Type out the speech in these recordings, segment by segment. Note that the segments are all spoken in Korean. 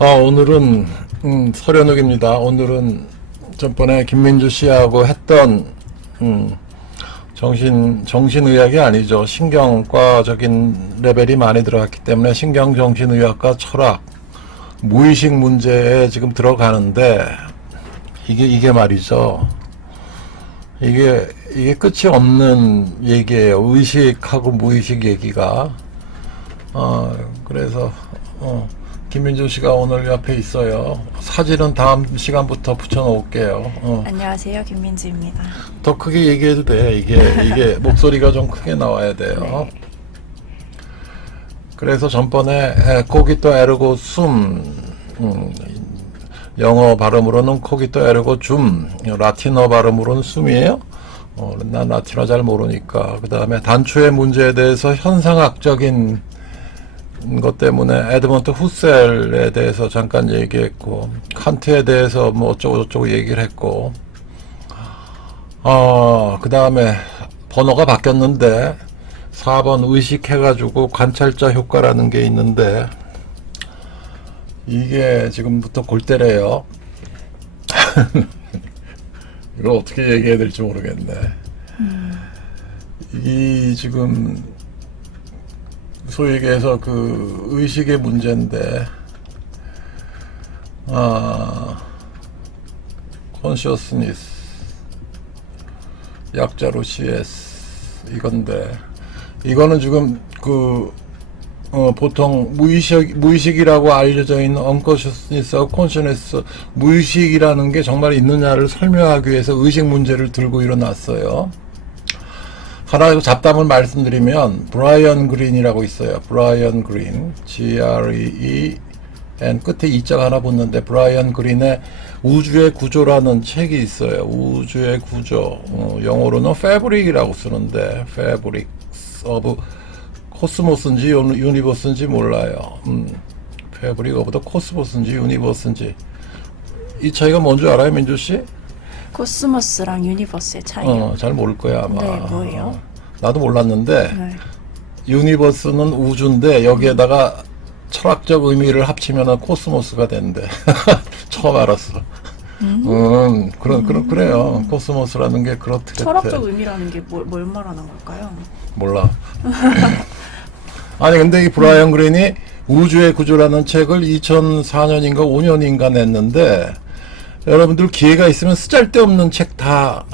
오늘은 서련욱입니다. 오늘은 전번에 김민주 씨하고 했던 정신의학이 아니죠. 신경과적인 레벨이 많이 들어갔기 때문에 신경정신의학과 철학, 무의식 문제에 지금 들어가는데 이게 말이죠. 이게 끝이 없는 얘기예요. 의식하고 무의식 얘기가. 그래서 김민주 씨가 오늘 옆에 있어요. 사진은 다음 시간부터 붙여놓을게요. 안녕하세요, 김민주입니다. 더 크게 얘기해도 돼. 이게 목소리가 좀 크게 나와야 돼요. 네. 그래서 전번에 코기토 에르고 숨, 영어 발음으로는 코기토 에르고 줌, 라틴어 발음으로는 숨이에요. 난 라틴어 잘 모르니까. 그 다음에 단추의 문제에 대해서 현상학적인 것 때문에 에드먼트 후셀에 대해서 잠깐 얘기했고, 칸트에 대해서 뭐 어쩌고 얘기를 했고, 그 다음에 번호가 바뀌었는데 4번 의식해가지고 관찰자 효과라는 게 있는데 이게 지금부터 골 때려요. 이걸 어떻게 얘기해야 될지 모르겠네. 이 지금 소위 얘기해서 그 의식의 문제인데, consciousness, 약자로 CS 이건데, 이거는 지금 보통 무의식이라고 알려져 있는 unconsciousness하고 consciousness, 무의식이라는 게 정말 있느냐를 설명하기 위해서 의식 문제를 들고 일어났어요. 하나 잡담을 말씀드리면 브라이언 그린이라고 있어요. 브라이언 그린, G-R-E-E N 끝에 이자가 하나 붙는데 브라이언 그린의 우주의 구조라는 책이 있어요. 우주의 구조, 영어로는 Fabric이라고 쓰는데 Fabrics of 코스모스인지 유니버스인지 몰라요. Fabric of the Cosmos인지 유니버스인지. 이 차이가 뭔지 알아요, 민주 씨? 코스모스랑 유니버스의 차이요? 잘 모를 거야 아마. 네, 뭐예요? 나도 몰랐는데 네. 유니버스는 우주인데 여기에다가 철학적 의미를 합치면 코스모스가 된대. 처음 알았어. 그래요. 코스모스라는 게 그렇대. 철학적 의미라는 게 뭘 말하는 걸까요? 몰라. 아니 근데 이 브라이언 그린이 우주의 구조라는 책을 2004년인가 5년인가 냈는데, 여러분들 기회가 있으면 쓰잘데없는 책 다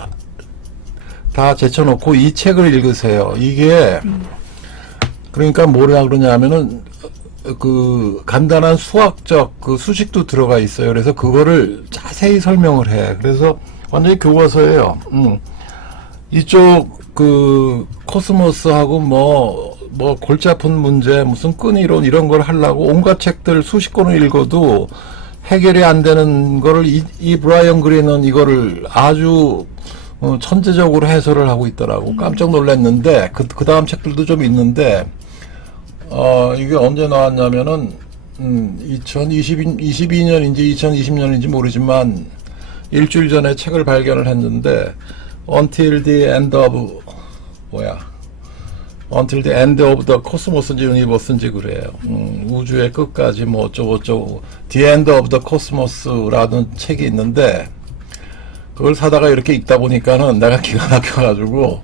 제쳐놓고 이 책을 읽으세요. 이게 그러니까 뭐라 그러냐면은 그 간단한 수학적 그 수식도 들어가 있어요. 그래서 그거를 자세히 설명을 해. 그래서 완전히 교과서예요. 이쪽 그 코스모스하고 뭐 골치 아픈 문제, 무슨 끈이론 이런 걸 하려고 온갖 책들 수십 권을 읽어도 해결이 안 되는 거를 이 브라이언 그린은 이거를 아주 천재적으로 해설을 하고 있더라고. 깜짝 놀랐는데 그 다음 책들도 좀 있는데 이게 언제 나왔냐면은 2022년인지 2020년인지 모르지만 일주일 전에 책을 발견을 했는데 Until the End of Until the End of the Cosmos인지 Universe인지 그래요. 우주의 끝까지 뭐 어쩌고 The End of the Cosmos라는 책이 있는데 그걸 사다가 이렇게 읽다 보니까는 내가 기가 막혀가지고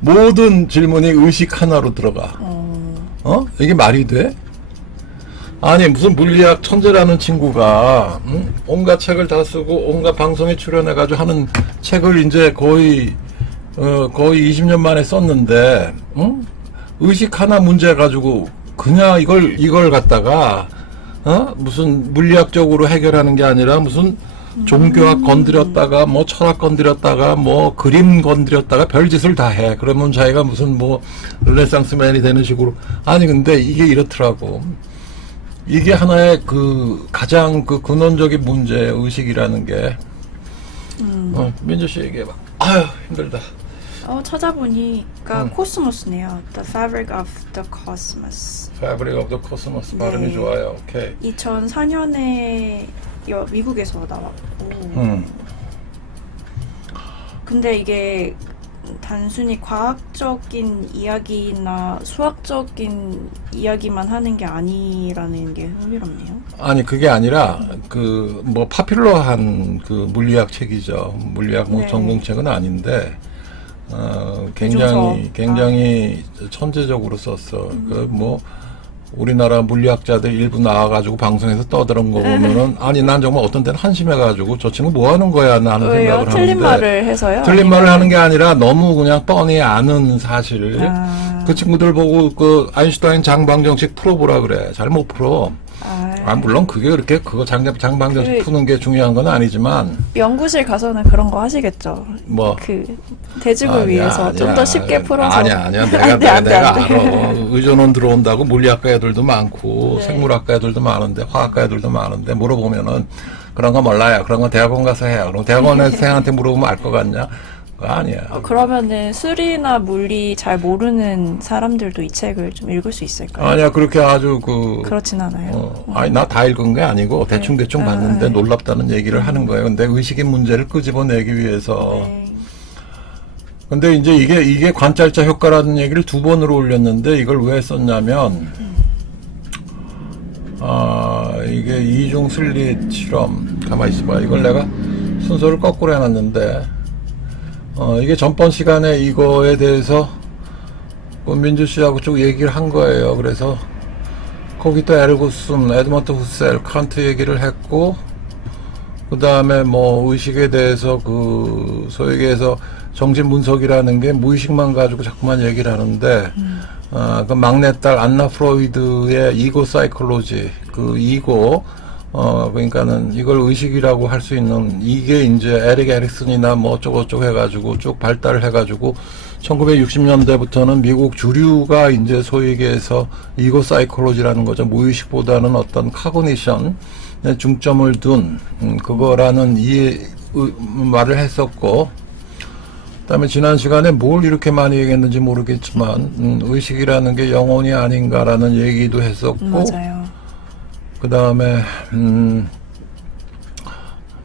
모든 질문이 의식 하나로 들어가. 이게 말이 돼? 아니 무슨 물리학 천재라는 친구가 온갖 책을 다 쓰고 온갖 방송에 출연해가지고 하는 책을 이제 거의 20년 만에 썼는데, 의식 하나 문제 가지고 그냥 이걸 갖다가 무슨 물리학적으로 해결하는 게 아니라 무슨 종교학 건드렸다가 뭐 철학 건드렸다가 뭐 그림 건드렸다가 별짓을 다 해. 그러면 자기가 무슨 뭐 르네상스맨이 되는 식으로. 아니 근데 이게 이렇더라고. 이게 하나의 그 가장 그 근원적인 문제, 의식이라는 게. 민주 씨 얘기해봐. 아유 힘들다. 찾아보니까 코스모스네요. The Fabric of the Cosmos. Fabric of the Cosmos. 네. 발음이 좋아요. 오케이. 2004년에 미국에서 나왔고, 근데 이게 단순히 과학적인 이야기나 수학적인 이야기만 하는 게 아니라는 게 흥미롭네요. 아니 그게 아니라 그 뭐 파퓰러한 그 물리학 책이죠. 물리학 뭐 네. 전공책은 아닌데 대중서. 굉장히 천재적으로 썼어. 그 뭐 우리나라 물리학자들 일부 나와가지고 방송에서 떠드는 거 보면은 아니 난 정말 어떤 때는 한심해가지고 저 친구 뭐 하는 거야 나는 왜요? 생각을 하는데 틀린 말을 해서요? 틀린 말을 하는 게 아니라 너무 그냥 뻔히 아는 사실. 아, 그 친구들 보고 그 아인슈타인 장방정식 풀어보라 그래. 잘 못 풀어. 물론 그게 그렇게 그거 장방정식 그- 푸는 게 중요한 건 아니지만 연구실 가서는 그런 거 하시겠죠. 뭐 그 대중을 아니야, 위해서 좀 더 쉽게 풀어서. 아니야 내가 안 돼, 안 돼, 내가 안 돼. 알아. 의존원 들어온다고 물리학과 애들도 많고 네. 생물학과 애들도 많은데 화학과 애들도 많은데 물어보면은 그런 거 몰라요. 그런 거 대학원 가서 해요. 그럼 대학원생한테 물어보면 알 것 같냐? 그거 아니야. 그러면은 수리나 물리 잘 모르는 사람들도 이 책을 좀 읽을 수 있을까요? 아니야 그렇게 아주 그 그렇진 않아요. 아니 나 다 읽은 게 아니고 대충 봤는데 네. 놀랍다는 얘기를 하는 거예요. 근데 의식의 문제를 끄집어내기 위해서. 네. 근데 이제 이게 관찰자 효과라는 얘기를 2번으로 올렸는데 이걸 왜 썼냐면 이게 이중 슬릿 실험 가만히 있어봐. 이걸 내가 순서를 거꾸로 해놨는데 이게 전번 시간에 이거에 대해서 민주 씨하고 쭉 얘기를 한 거예요. 그래서 거기 또 에르구슨, 에드먼트 후셀, 칸트 얘기를 했고 그 다음에 뭐 의식에 대해서 그 소위 얘기해서 정신 분석이라는 게 무의식만 가지고 자꾸만 얘기를 하는데 그 막내딸 안나 프로이드의 이고 사이콜로지 그 이고 그러니까는 이걸 의식이라고 할 수 있는 이게 이제 에릭 에릭슨이나 뭐 어쩌고저쩌고 해가지고 쭉 발달을 해가지고 1960년대부터는 미국 주류가 이제 소위 얘기해서 이고 사이콜로지라는 거죠. 무의식보다는 어떤 카그니션에 중점을 둔 그거라는 말을 했었고 그다음에 지난 시간에 뭘 이렇게 많이 얘기했는지 모르겠지만 의식이라는 게 영혼이 아닌가라는 얘기도 했었고 맞아요. 그 다음에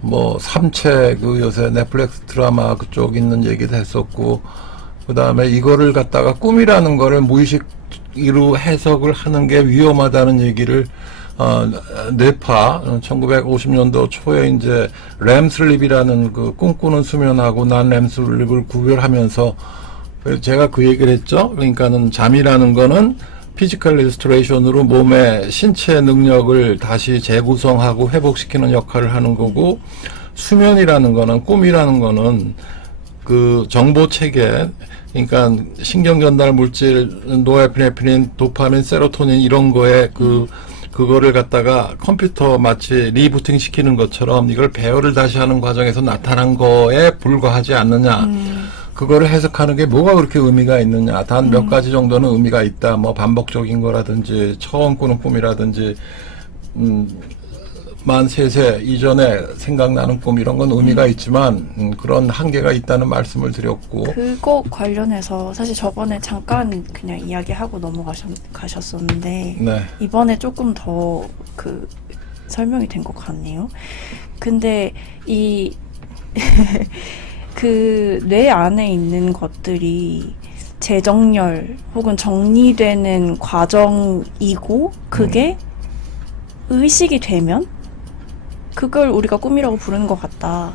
뭐 삼체 그 요새 넷플릭스 드라마 그쪽 있는 얘기도 했었고 그 다음에 이거를 갖다가 꿈이라는 거를 무의식으로 해석을 하는 게 위험하다는 얘기를 뇌파 1950년도 초에 이제 램슬립이라는 그 꿈꾸는 수면하고 난 램슬립을 구별하면서 제가 그 얘기를 했죠. 그러니까는 잠이라는 거는 피지컬 일스트레이션으로 몸의 신체 능력을 다시 재구성하고 회복시키는 역할을 하는 거고 수면이라는 거는 꿈이라는 거는 그 정보 체계 그러니까 신경 전달 물질 노에피네프린, 도파민, 세로토닌 이런 거에 그거를 갖다가 컴퓨터 마치 리부팅 시키는 것처럼 이걸 배열을 다시 하는 과정에서 나타난 거에 불과하지 않느냐. 그거를 해석하는 게 뭐가 그렇게 의미가 있느냐. 단 몇 가지 정도는 의미가 있다. 뭐 반복적인 거라든지 처음 꾸는 꿈이라든지 만 3세 이전에 생각나는 꿈 이런 건 의미가 있지만 그런 한계가 있다는 말씀을 드렸고 그거 관련해서 사실 저번에 잠깐 그냥 이야기하고 넘어가셨었는데 네. 이번에 조금 더 그 설명이 된 것 같네요. 근데 이 그 뇌 안에 있는 것들이 재정렬 혹은 정리되는 과정이고 그게 의식이 되면 그걸 우리가 꿈이라고 부르는 것 같다.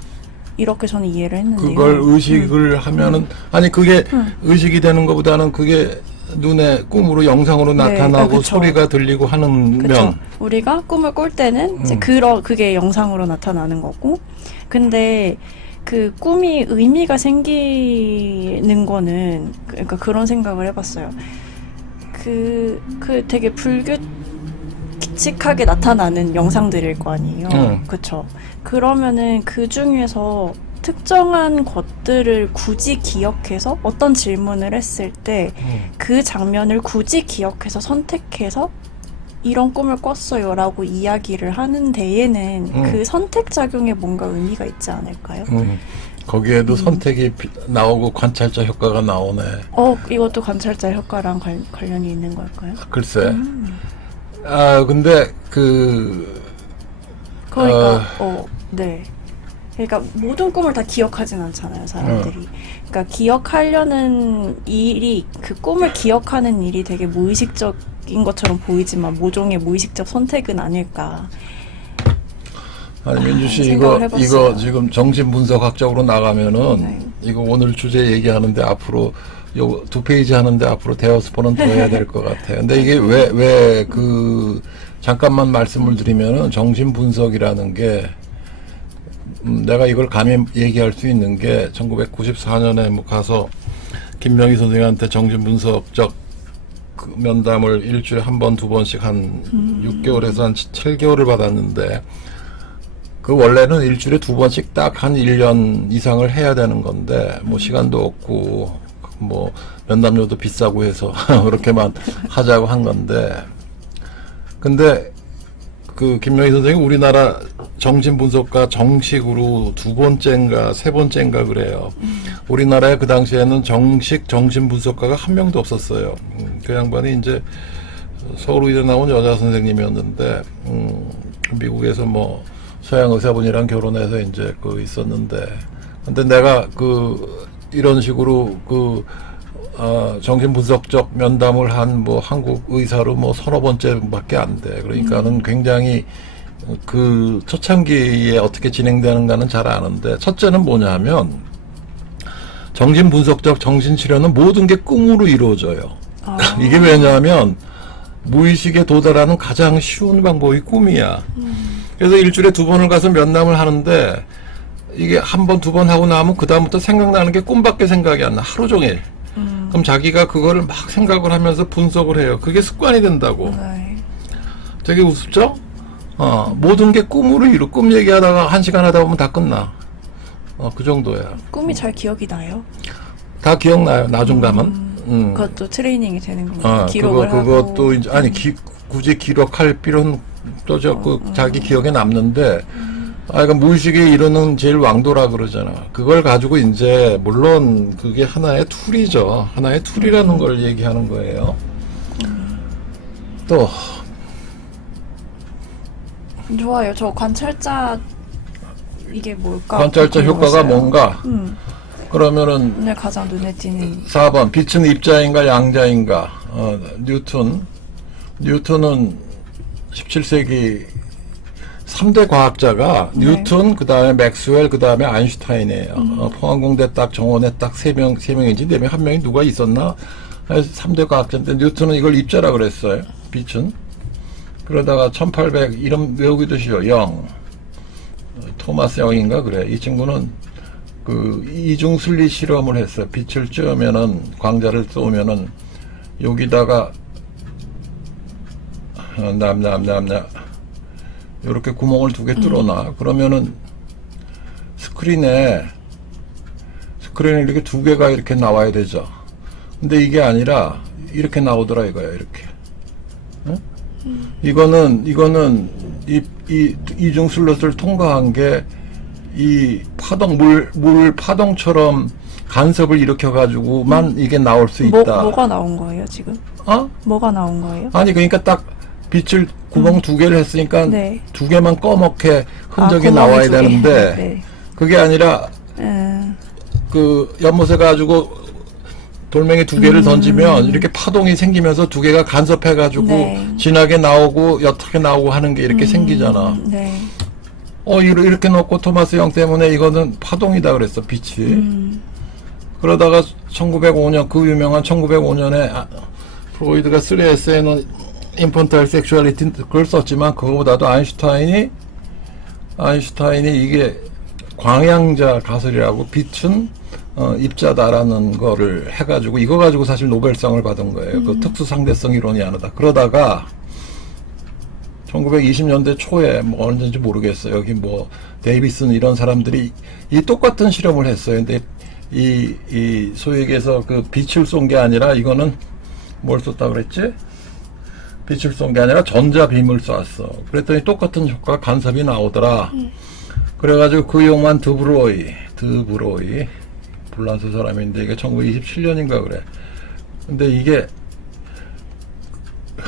이렇게 저는 이해를 했는데요. 그걸 의식을 하면은 아니 그게 의식이 되는 것보다는 그게 눈에 꿈으로 영상으로 네, 나타나고 그쵸. 소리가 들리고 하는 그쵸. 면 우리가 꿈을 꿀 때는 이제 그게 영상으로 나타나는 거고, 근데 그 꿈이 의미가 생기는 거는 그러니까 그런 생각을 해봤어요. 그 되게 불규칙하게 나타나는 영상들일 거 아니에요. 그쵸? 그러면은 그 중에서 특정한 것들을 굳이 기억해서 어떤 질문을 했을 때 그 장면을 굳이 기억해서 선택해서 이런 꿈을 꿨어요 라고 이야기를 하는 데에는 그 선택작용에 뭔가 의미가 있지 않을까요? 거기에도 선택이 나오고 관찰자 효과가 나오네. 이것도 관찰자 효과랑 관련이 있는 걸까요? 글쎄. 근데 그러니까 네. 그러니까 모든 꿈을 다 기억하진 않잖아요, 사람들이. 그러니까 기억하려는 일이, 그 꿈을 기억하는 일이 되게 무의식적인 것처럼 보이지만 모종의 무의식적 선택은 아닐까. 아니 민주 씨 생각을 이거 해봤어요. 지금 정신 분석학적으로 나가면은 네. 이거 오늘 주제 얘기하는데 앞으로 요 2페이지 하는데 앞으로 대여섯 번은 더 해야 될 것 같아요. 근데 이게 왜 그 잠깐만 말씀을 드리면은 정신 분석이라는 게 내가 이걸 감히 얘기할 수 있는 게 1994년에 뭐 가서 김명희 선생님한테 정신 분석적 그 면담을 일주일에 한 번, 두 번씩 한 6개월에서 한 7개월을 받았는데 그 원래는 일주일에 두 번씩 딱 한 1년 이상을 해야 되는 건데 뭐 시간도 없고 뭐 면담료도 비싸고 해서 그렇게만 하자고 한 건데 근데 그 김명희 선생님 우리나라 정신분석가 정식으로 두 번째인가 세 번째인가 그래요. 우리나라에 그 당시에는 정식 정신분석가가 한 명도 없었어요. 그 양반이 이제 서울의대 나온 여자 선생님이었는데 미국에서 뭐 서양 의사분이랑 결혼해서 이제 그 있었는데 근데 내가 그 이런 식으로 그 정신분석적 면담을 한 뭐 한국 의사로 뭐 서너 번째밖에 안 돼. 그러니까는 굉장히 그 초창기에 어떻게 진행되는가는 잘 아는데 첫째는 뭐냐면 정신분석적 정신치료는 모든 게 꿈으로 이루어져요. 이게 왜냐하면 무의식에 도달하는 가장 쉬운 방법이 꿈이야. 그래서 일주일에 두 번을 가서 면담을 하는데 이게 한 번, 두 번 하고 나면 그다음부터 생각나는 게 꿈밖에 생각이 안 나. 하루 종일. 그럼 자기가 그거를 막 생각을 하면서 분석을 해요. 그게 습관이 된다고. 네. 되게 우습죠? 모든 게 꿈으로 꿈 얘기하다가 1시간 하다 보면 다 끝나. 그 정도야. 꿈이 잘 기억이 나요? 다 기억나요. 나중 가면. 그것도 트레이닝이 되는 겁니다. 기록을 그것도 하고. 이제 아니 굳이 기록할 필요는 또 자기 기억에 남는데 그러니까 무의식에 이루는 제일 왕도라 그러잖아. 그걸 가지고 이제 물론 그게 하나의 툴이죠. 하나의 툴이라는 걸 얘기하는 거예요. 또 좋아요. 저 관찰자 이게 뭘까? 관찰자 효과가 궁금했어요. 뭔가? 그러면은 오늘 가장 눈에 띄는 4번 빛은 입자인가 양자인가? 뉴턴은 17세기 3대 과학자가 네. 뉴턴, 그 다음에 맥스웰, 그 다음에 아인슈타인이에요. 포항공대 딱 정원에 딱 3명인지 4명, 한 명이 누가 있었나? 3대 과학자인데 뉴턴은 이걸 입자라 그랬어요. 빛은. 그러다가 1800 이름 외우기도 쉬워. 영. 토마스 영인가 그래. 이 친구는 그 이중슬리 실험을 했어요. 빛을 쬐면은 광자를 쏘면은 여기다가 이렇게 구멍을 2개 뚫어놔. 그러면은 스크린에 이렇게 2개가 이렇게 나와야 되죠. 근데 이게 아니라 이렇게 나오더라 이거야. 이렇게. 응? 이거는 이 이중 슬롯을 통과한 게 이 파동 물 파동처럼 간섭을 일으켜 가지고만 이게 나올 수 있다. 뭐가 나온 거예요 지금? 뭐가 나온 거예요? 아니 그러니까 딱 빛을 구멍 2개를 했으니까 네. 2개만 꺼멓게 흔적이 구멍이 나와야 2개. 되는데 네. 그게 아니라 그 연못에 가지고 돌멩이 2개를 던지면 이렇게 파동이 생기면서 2개가 간섭해 가지고 네. 진하게 나오고 옅게 나오고 하는 게 이렇게 생기잖아. 네. 이렇게 놓고 토마스 영 때문에 이거는 파동이다 그랬어 빛이. 그러다가 1905년 그 유명한 1905년에 프로이드가 3에세이는 인펀타일 섹슈얼리티 그걸 썼지만 그거보다도 아인슈타인이 이게 광양자 가설이라고 빛은 입자다라는 거를 해가지고 이거 가지고 사실 노벨상을 받은 거예요. 그 특수상대성 이론이 하나다. 그러다가 1920년대 초에 뭐 언제인지 모르겠어요. 여기 뭐 데이비슨 이런 사람들이 이 똑같은 실험을 했어요. 근데 이 소위 얘기해서 그 빛을 쏜 게 아니라 이거는 뭘 쐈다 그랬지? 빛을 쏜 게 아니라 전자빔을 쐈어. 그랬더니 똑같은 효과 간섭이 나오더라. 그래가지고 그 용만 드브로이 불란서 사람인데 이게 1927년인가 그래. 근데 이게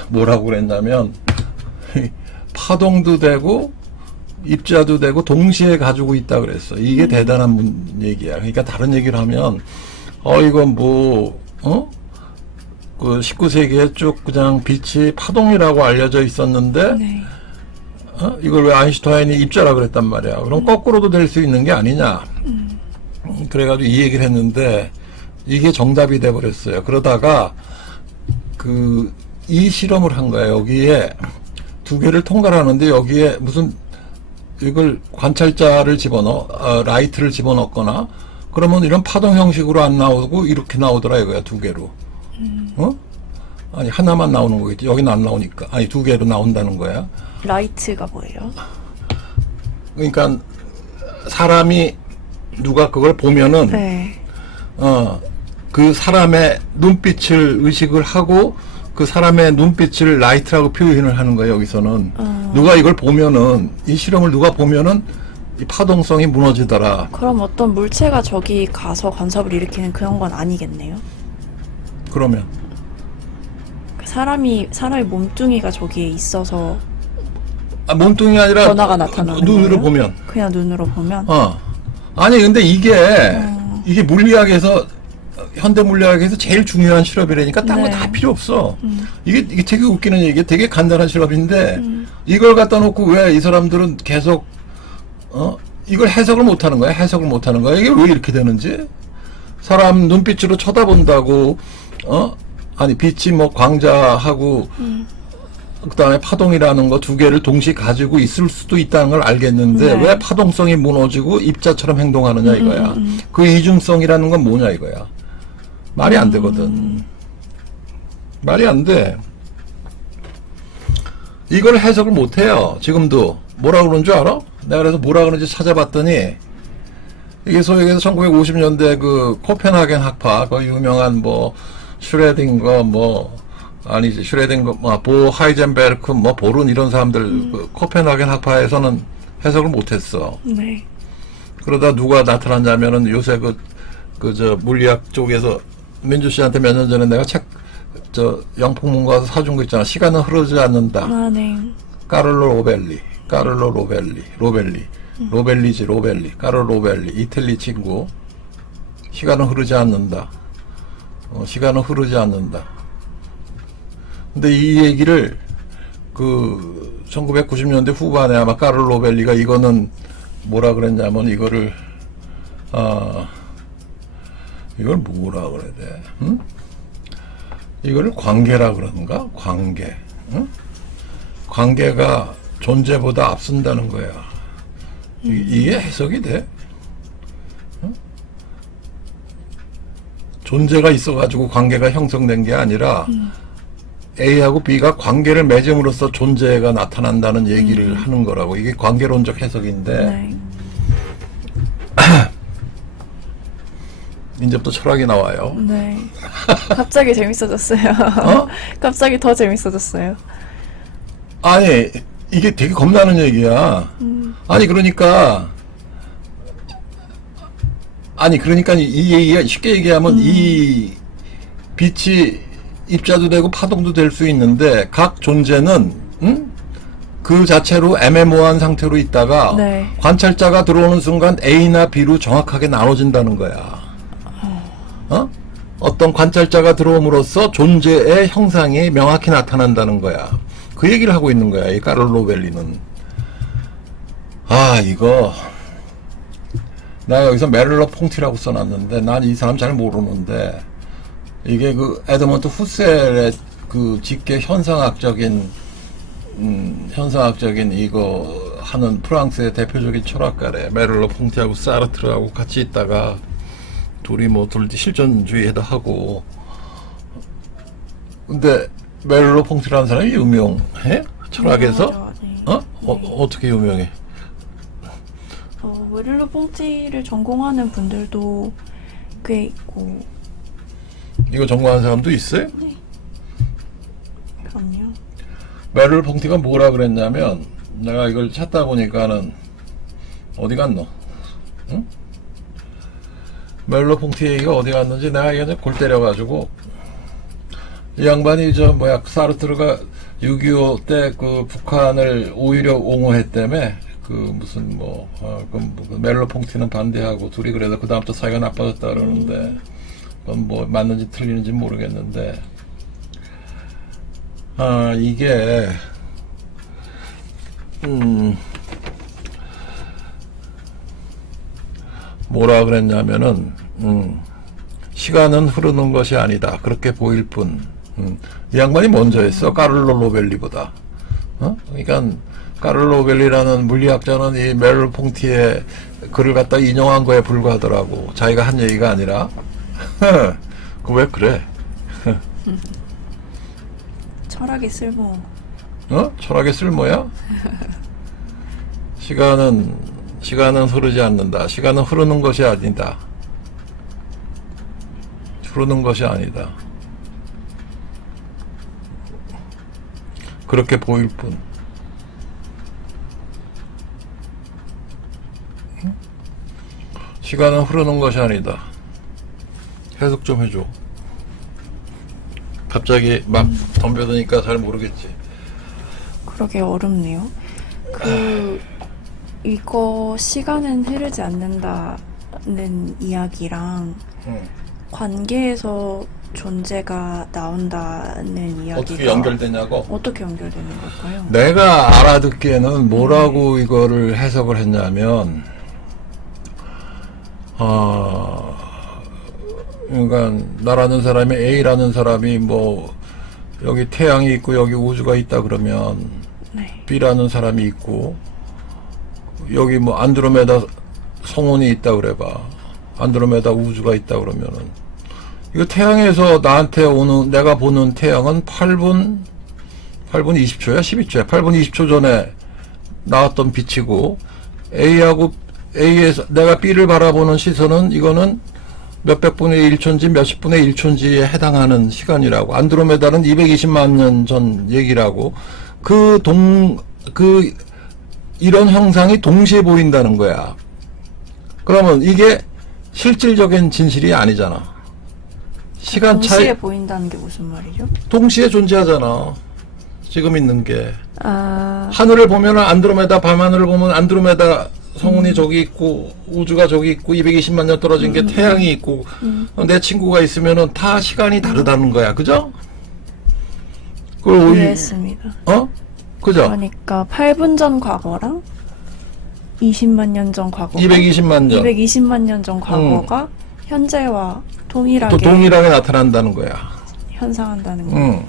뭐라고 그랬냐면 파동도 되고 입자도 되고 동시에 가지고 있다 그랬어. 이게 대단한 얘기야. 그러니까 다른 얘기를 하면 이건 뭐 그 19세기에 쭉 그냥 빛이 파동이라고 알려져 있었는데 네. 이걸 왜 아인슈타인이 입자라 그랬단 말이야. 그럼 거꾸로도 될 수 있는 게 아니냐. 그래가지고 이 얘기를 했는데 이게 정답이 돼 버렸어요. 그러다가 이 실험을 한 거예요. 여기에 두 개를 통과하는데 여기에 무슨 이걸 관찰자를 라이트를 집어넣거나 그러면 이런 파동 형식으로 안 나오고 이렇게 나오더라 이거야. 두 개로. 아니 하나만 나오는 거겠지. 여기는 안 나오니까. 아니 두 개로 나온다는 거야. 라이트가 뭐예요? 그러니까 사람이 누가 그걸 보면은 네. 그 사람의 눈빛을 의식을 하고 그 사람의 눈빛을 라이트라고 표현을 하는 거예요. 여기서는 누가 이걸 보면은 이 실험을 누가 보면은 이 파동성이 무너지더라. 그럼 어떤 물체가 저기 가서 간섭을 일으키는 그런 건 아니겠네요. 그러면 사람의 몸뚱이가 저기에 있어서 몸뚱이가 아니라 변화가 나타나는 눈으로 거예요? 보면. 그냥 눈으로 보면. 아니 근데 이게 물리학에서 현대 물리학에서 제일 중요한 실험이라니까 딴 거 네. 다 필요 없어. 이게 되게 웃기는 얘기야. 되게 간단한 실험인데 이걸 갖다 놓고 왜 이 사람들은 계속 이걸 해석을 못 하는 거야. 해석을 못 하는 거야. 이게 왜 이렇게 되는지. 사람 눈빛으로 쳐다본다고 아니 빛이 뭐 광자하고 그다음에 파동이라는 거 두 개를 동시에 가지고 있을 수도 있다는 걸 알겠는데 네. 왜 파동성이 무너지고 입자처럼 행동하느냐 이거야. 그 이중성이라는 건 뭐냐 이거야. 말이 안 되거든. 말이 안 돼. 이걸 해석을 못 해요. 지금도. 뭐라 그러는 줄 알아? 내가 그래서 뭐라 그러는지 찾아봤더니 이게 소위 얘기해서 1950년대 그 코펜하겐 학파 그 유명한 뭐 슈레딩거 아니지 슈레딩거 보 하이젠베르크 보룬 이런 사람들 그 코펜하겐 학파에서는 해석을 못했어. 네. 그러다 누가 나타났냐면은 요새 저 물리학 쪽에서 민주 씨한테 몇 년 전에 내가 영풍문고 가서 사준 거 있잖아. 시간은 흐르지 않는다. 아, 네. 까를로 로벨리 이탈리 친구. 시간은 흐르지 않는다. 시간은 흐르지 않는다. 근데 이 얘기를 1990년대 후반에 아마 까를로 로벨리가 이거는 뭐라 그랬냐면 이걸 뭐라 그래야 돼? 응? 이거를 관계라 그러는가? 관계. 응? 관계가 존재보다 앞선다는 거야. 이게 해석이 돼? 응? 존재가 있어가지고 관계가 형성된 게 아니라 A하고 B가 관계를 맺음으로써 존재가 나타난다는 얘기를 하는 거라고. 이게 관계론적 해석인데 네. 이제부터 철학이 나와요. 네. 갑자기 재밌어졌어요. 갑자기 더 재밌어졌어요. 아니 이게 되게 겁나는 얘기야. 아니 그러니까 이 얘기가 쉽게 얘기하면 이 빛이 입자도 되고 파동도 될 수 있는데 각 존재는 그 자체로 애매모호한 상태로 있다가 네. 관찰자가 들어오는 순간 A나 B로 정확하게 나눠진다는 거야. 어떤 관찰자가 들어옴으로써 존재의 형상이 명확히 나타난다는 거야. 그 얘기를 하고 있는 거야. 이 까를로 로벨리는. 이거 나 여기서 메를러 퐁티라고 써놨는데 난 이 사람 잘 모르는데 이게 그 에드먼트 후셀의 그 직계 현상학적인 이거 하는 프랑스의 대표적인 철학가래. 메를러 퐁티하고 사르트르하고 같이 있다가 둘이 실존주의에다 하고. 근데 메를러 퐁티라는 사람이 유명해? 철학에서? 네. 어떻게 유명해? 메를러 퐁티를 전공하는 분들도 꽤 있고. 이거 전공하는 사람도 있어요? 네. 그럼요. 메를러 퐁티가 뭐라 그랬냐면 내가 이걸 찾다 보니까는 어디 갔노? 응? 메를러 퐁티 얘기가 어디 갔는지 내가 이게 골 때려가지고 이 양반이 사르트르가 6.25 때 그 북한을 오히려 옹호했다며 그 무슨 그 멜로퐁티는 반대하고 둘이 그래서 그 다음부터 사이가 나빠졌다 그러는데 그건 뭐 맞는지 틀리는지 모르겠는데 이게 뭐라 그랬냐면은 시간은 흐르는 것이 아니다 그렇게 보일 뿐. 이 양반이 먼저 했어 카를로 로벨리보다. 그러니까 카를로 로벨리라는 물리학자는 이 멜로퐁티의 글을 갖다 인용한 거에 불과하더라고. 자기가 한 얘기가 아니라. 그 왜 그래? 철학의 쓸모. 철학의 쓸모야? 시간은 흐르지 않는다. 시간은 흐르는 것이 아니다. 흐르는 것이 아니다. 그렇게 보일 뿐. 시간은 흐르는 것이 아니다. 해석 좀 해줘. 갑자기 막 덤벼드니까 잘 모르겠지. 그러게 어렵네요. 이거 시간은 흐르지 않는다는 이야기랑 관계에서 존재가 나온다는 이야기가 어떻게 연결되냐고? 어떻게 연결되는 걸까요? 내가 알아듣기에는 뭐라고 이거를 해석을 했냐면 그러니까 나라는 사람이 A라는 사람이 뭐 여기 태양이 있고 여기 우주가 있다 그러면 네. B라는 사람이 있고 여기 뭐 안드로메다 성운이 있다 그래봐. 안드로메다 우주가 있다 그러면은 이거 태양에서 나한테 오는 내가 보는 태양은 8분 20초야 12초야 8분 20초 전에 나왔던 빛이고 A에서 내가 B를 바라보는 시선은 이거는 몇백 분의 1초인지 몇십 분의 1초인지에 해당하는 시간이라고. 안드로메다는 220만 년 전 얘기라고. 이런 형상이 동시에 보인다는 거야. 그러면 이게 실질적인 진실이 아니잖아. 시간 차이. 동시에 보인다는 게 무슨 말이죠? 동시에 존재하잖아. 지금 있는 게. 아, 하늘을 보면 안드로메다, 밤하늘을 보면 안드로메다 성운이 저기 있고 우주가 저기 있고 220만 년 떨어진 게 태양이 있고 내 친구가 있으면은 다 시간이 다르다는 거야. 그죠? 그걸 이해했습니다. 그죠? 그러니까 8분 전 과거랑 20만 년 전 과거 220만 년 220만 년 전 과거가 현재와 동일하게 또 동일하게 나타난다는 거야. 현상한다는 거.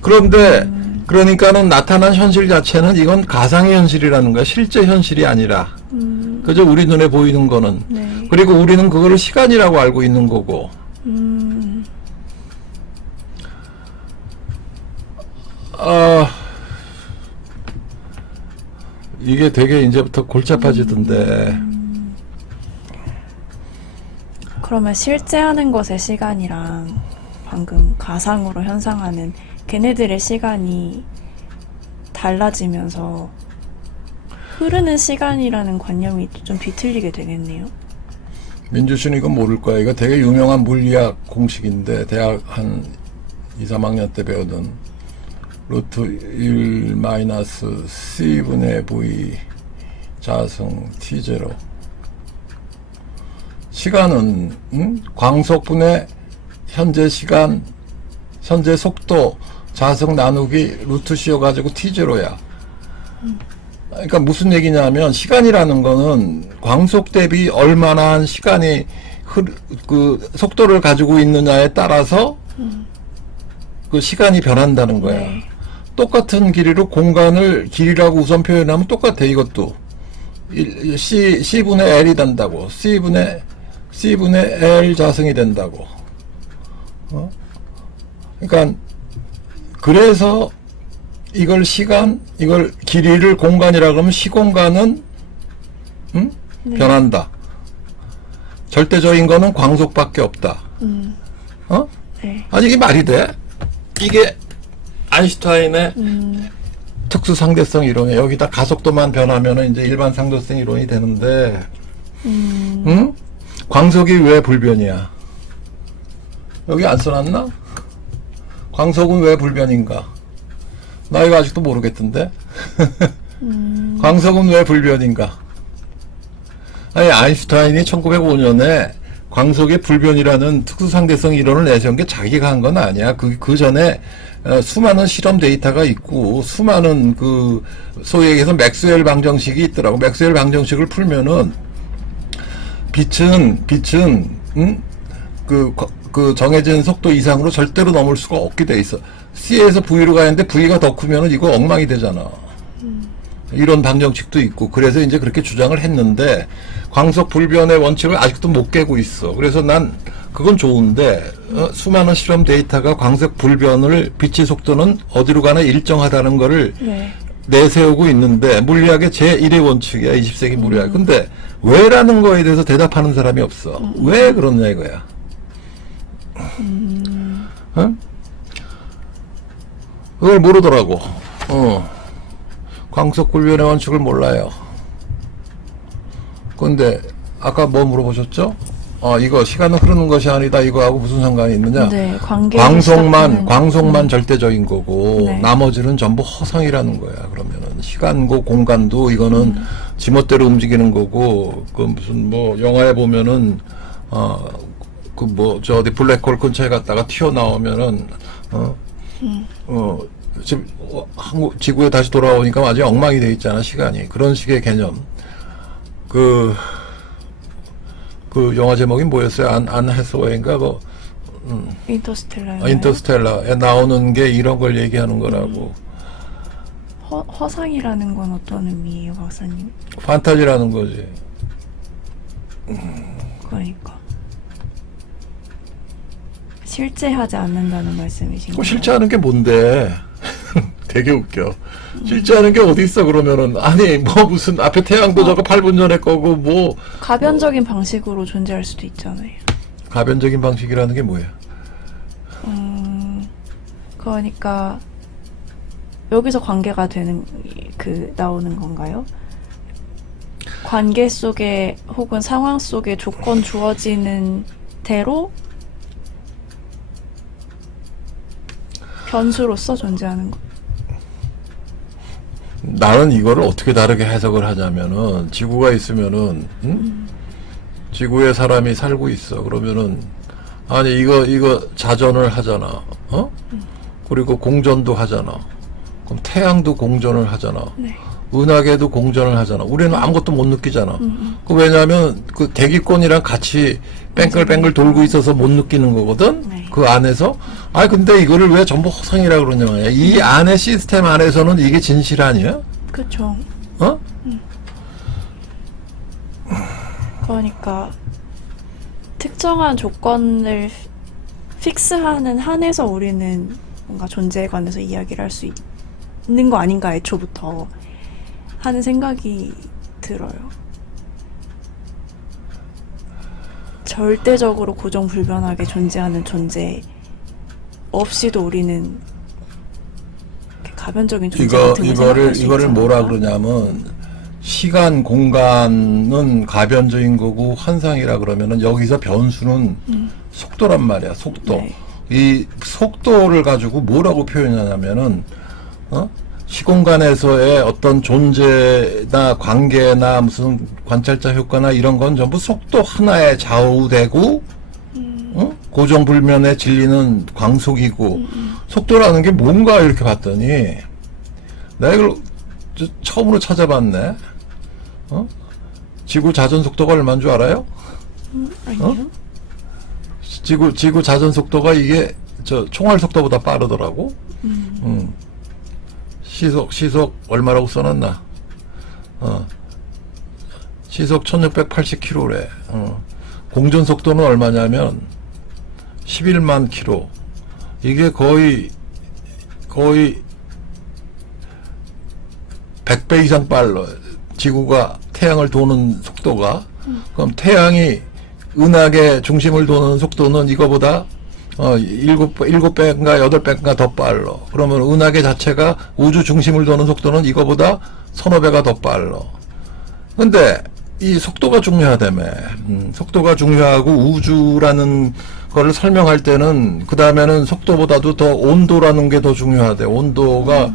그런데 그러니까는 나타난 현실 자체는 이건 가상의 현실이라는 거야. 실제 현실이 아니라. 그저 우리 눈에 보이는 거는. 네. 그리고 우리는 그거를 시간이라고 알고 있는 거고. 이게 되게 이제부터 골치 아파지던데. 그러면 실제 하는 것의 시간이랑 방금 가상으로 현상하는 걔네들의 시간이 달라지면서 흐르는 시간이라는 관념이 좀 뒤틀리게 되겠네요. 민주 씨는 이거 모를 거야. 이거 되게 유명한 물리학 공식인데 대학 한 2, 3학년 때 배우던 루트 1 마이너스 C분의 V 자승 T0 시간은 광속분의 현재 시간 현재 속도 자승 나누기 루트 씌워가지고 T0야. 그러니까 무슨 얘기냐면 시간이라는 거는 광속 대비 얼마나 한 시간이 그 속도를 가지고 있느냐에 따라서 그 시간이 변한다는 거야. 네. 똑같은 길이로 공간을 길이라고 우선 표현하면 똑같아. 이것도 C분의 L이 된다고. C분의 L 자승이 된다고. 그러니까 그래서 이걸 이걸 길이를 공간이라 그러면 시공간은 네. 변한다. 절대적인 거는 광속밖에 없다. 네. 아니 이게 말이 돼? 이게 아인슈타인의 특수 상대성 이론이야. 여기다 가속도만 변하면은 이제 일반 상대성 이론이 되는데, 광속이 왜 불변이야? 여기 안 써놨나? 광속은 왜 불변인가? 나 이거 아직도 모르겠던데. 광석은 왜 불변인가? 아니, 아인슈타인이 1905년에 광석의 불변이라는 특수상대성 이론을 내세운 게 자기가 한 건 아니야. 그 전에 수많은 실험 데이터가 있고 수많은 그 소위 얘기해서 맥스웰 방정식이 있더라고. 맥스웰 방정식을 풀면은 빛은 그 정해진 속도 이상으로 절대로 넘을 수가 없게 돼 있어. C에서 V로 가는데 V가 더 크면은 이거 엉망이 되잖아. 이런 방정식도 있고, 그래서 이제 그렇게 주장을 했는데 광석 불변의 원칙을 아직도 못 깨고 있어. 그래서 난 그건 좋은데 수많은 실험 데이터가 광석 불변을 빛의 속도는 어디로 가나 일정하다는 거를 네. 내세우고 있는데 물理학의 제1의 원칙이야. 20세기 물理학. 근데 왜라는 거에 대해서 대답하는 사람이 없어. 왜 그러냐 이거야. 어? 그걸 모르더라고. 광석 불변의 원칙을 몰라요. 근데 아까 뭐 물어보셨죠? 이거 시간은 흐르는 것이 아니다. 이거하고 무슨 상관이 있느냐? 네, 광속만 절대적인 거고 네. 나머지는 전부 허상이라는 거야. 그러면은 시간고 공간도 이거는 지멋대로 움직이는 거고, 그 무슨 뭐 영화에 보면은 그 뭐 저 어디 블랙홀 근처에 갔다가 튀어나오면은 지금 지구에 다시 돌아오니까 아주 엉망이 돼 있잖아, 시간이. 그런 식의 개념. 그 영화 제목이 뭐였어요? 안 해서웨인가? 인터스텔라. 인터스텔라에 나오는 게 이런 걸 얘기하는 거라고. 허상이라는 건 어떤 의미예요, 박사님? 판타지라는 거지. 그러니까 실제하지 않는다는 말씀이신가요? 실제 하는 게 뭔데? 되게 웃겨. 실제 하는 게 어디 있어, 그러면은. 아니, 뭐 무슨 앞에 태양도 저거 8분 전에 거고, 뭐. 가변적인 방식으로 존재할 수도 있잖아요. 가변적인 방식이라는 게 뭐야? 그러니까 여기서 관계가 나오는 건가요? 관계 속에 혹은 상황 속에 조건 주어지는 대로 변수로서 존재하는 것. 나는 이거를 어떻게 다르게 해석을 하냐면은, 지구가 있으면은, 지구에 사람이 살고 있어. 그러면은, 아니, 이거 자전을 하잖아. 그리고 공전도 하잖아. 그럼 태양도 공전을 하잖아. 네. 은하계도 공전을 하잖아. 우리는 아무것도 못 느끼잖아. 그 왜냐하면 그 대기권이랑 같이 뺑글뺑글 돌고 있어서 못 느끼는 거거든. 네. 그 안에서. 근데 이거를 왜 전부 허상이라 그러냐 말이야. 이 안에 시스템 안에서는 이게 진실 아니야? 그쵸. 그러니까 특정한 조건을 픽스하는 한에서 우리는 뭔가 존재에 관해서 이야기를 할 수 있는 거 아닌가, 애초부터 하는 생각이 들어요. 절대적으로 고정불변하게 존재하는 존재 없이도 우리는 이렇게 가변적인 존재 같은 걸 생각할 수 이거를 있지 뭐라 않을까? 그러냐면, 시간, 공간은 가변적인 거고 환상이라 그러면은 여기서 변수는 속도란 말이야, 속도. 네. 이 속도를 가지고 뭐라고 표현하냐면은, 시공간에서의 어떤 존재나 관계나 무슨 관찰자 효과나 이런 건 전부 속도 하나에 좌우되고, 고정불변에 질리는 광속이고, 속도라는 게 뭔가 이렇게 봤더니, 내가 이걸 처음으로 찾아봤네. 지구 자전 속도가 얼마인 줄 알아요? 아니요. 지구 자전 속도가 이게 총알 속도보다 빠르더라고. 시속 얼마라고 써놨나? 시속 1680km래. 공전 속도는 얼마냐면 11만 km. 이게 거의 100배 이상 빨라. 지구가 태양을 도는 속도가. 그럼 태양이 은하계 중심을 도는 속도는 이거보다 7배인가 8배인가 더 빨라. 그러면 은하계 자체가 우주 중심을 도는 속도는 이거보다 서너 배가 더 빨라. 근데 이 속도가 중요하다며. 속도가 중요하고 우주라는 거를 설명할 때는 그 다음에는 속도보다도 더 온도라는 게 더 중요하대. 온도가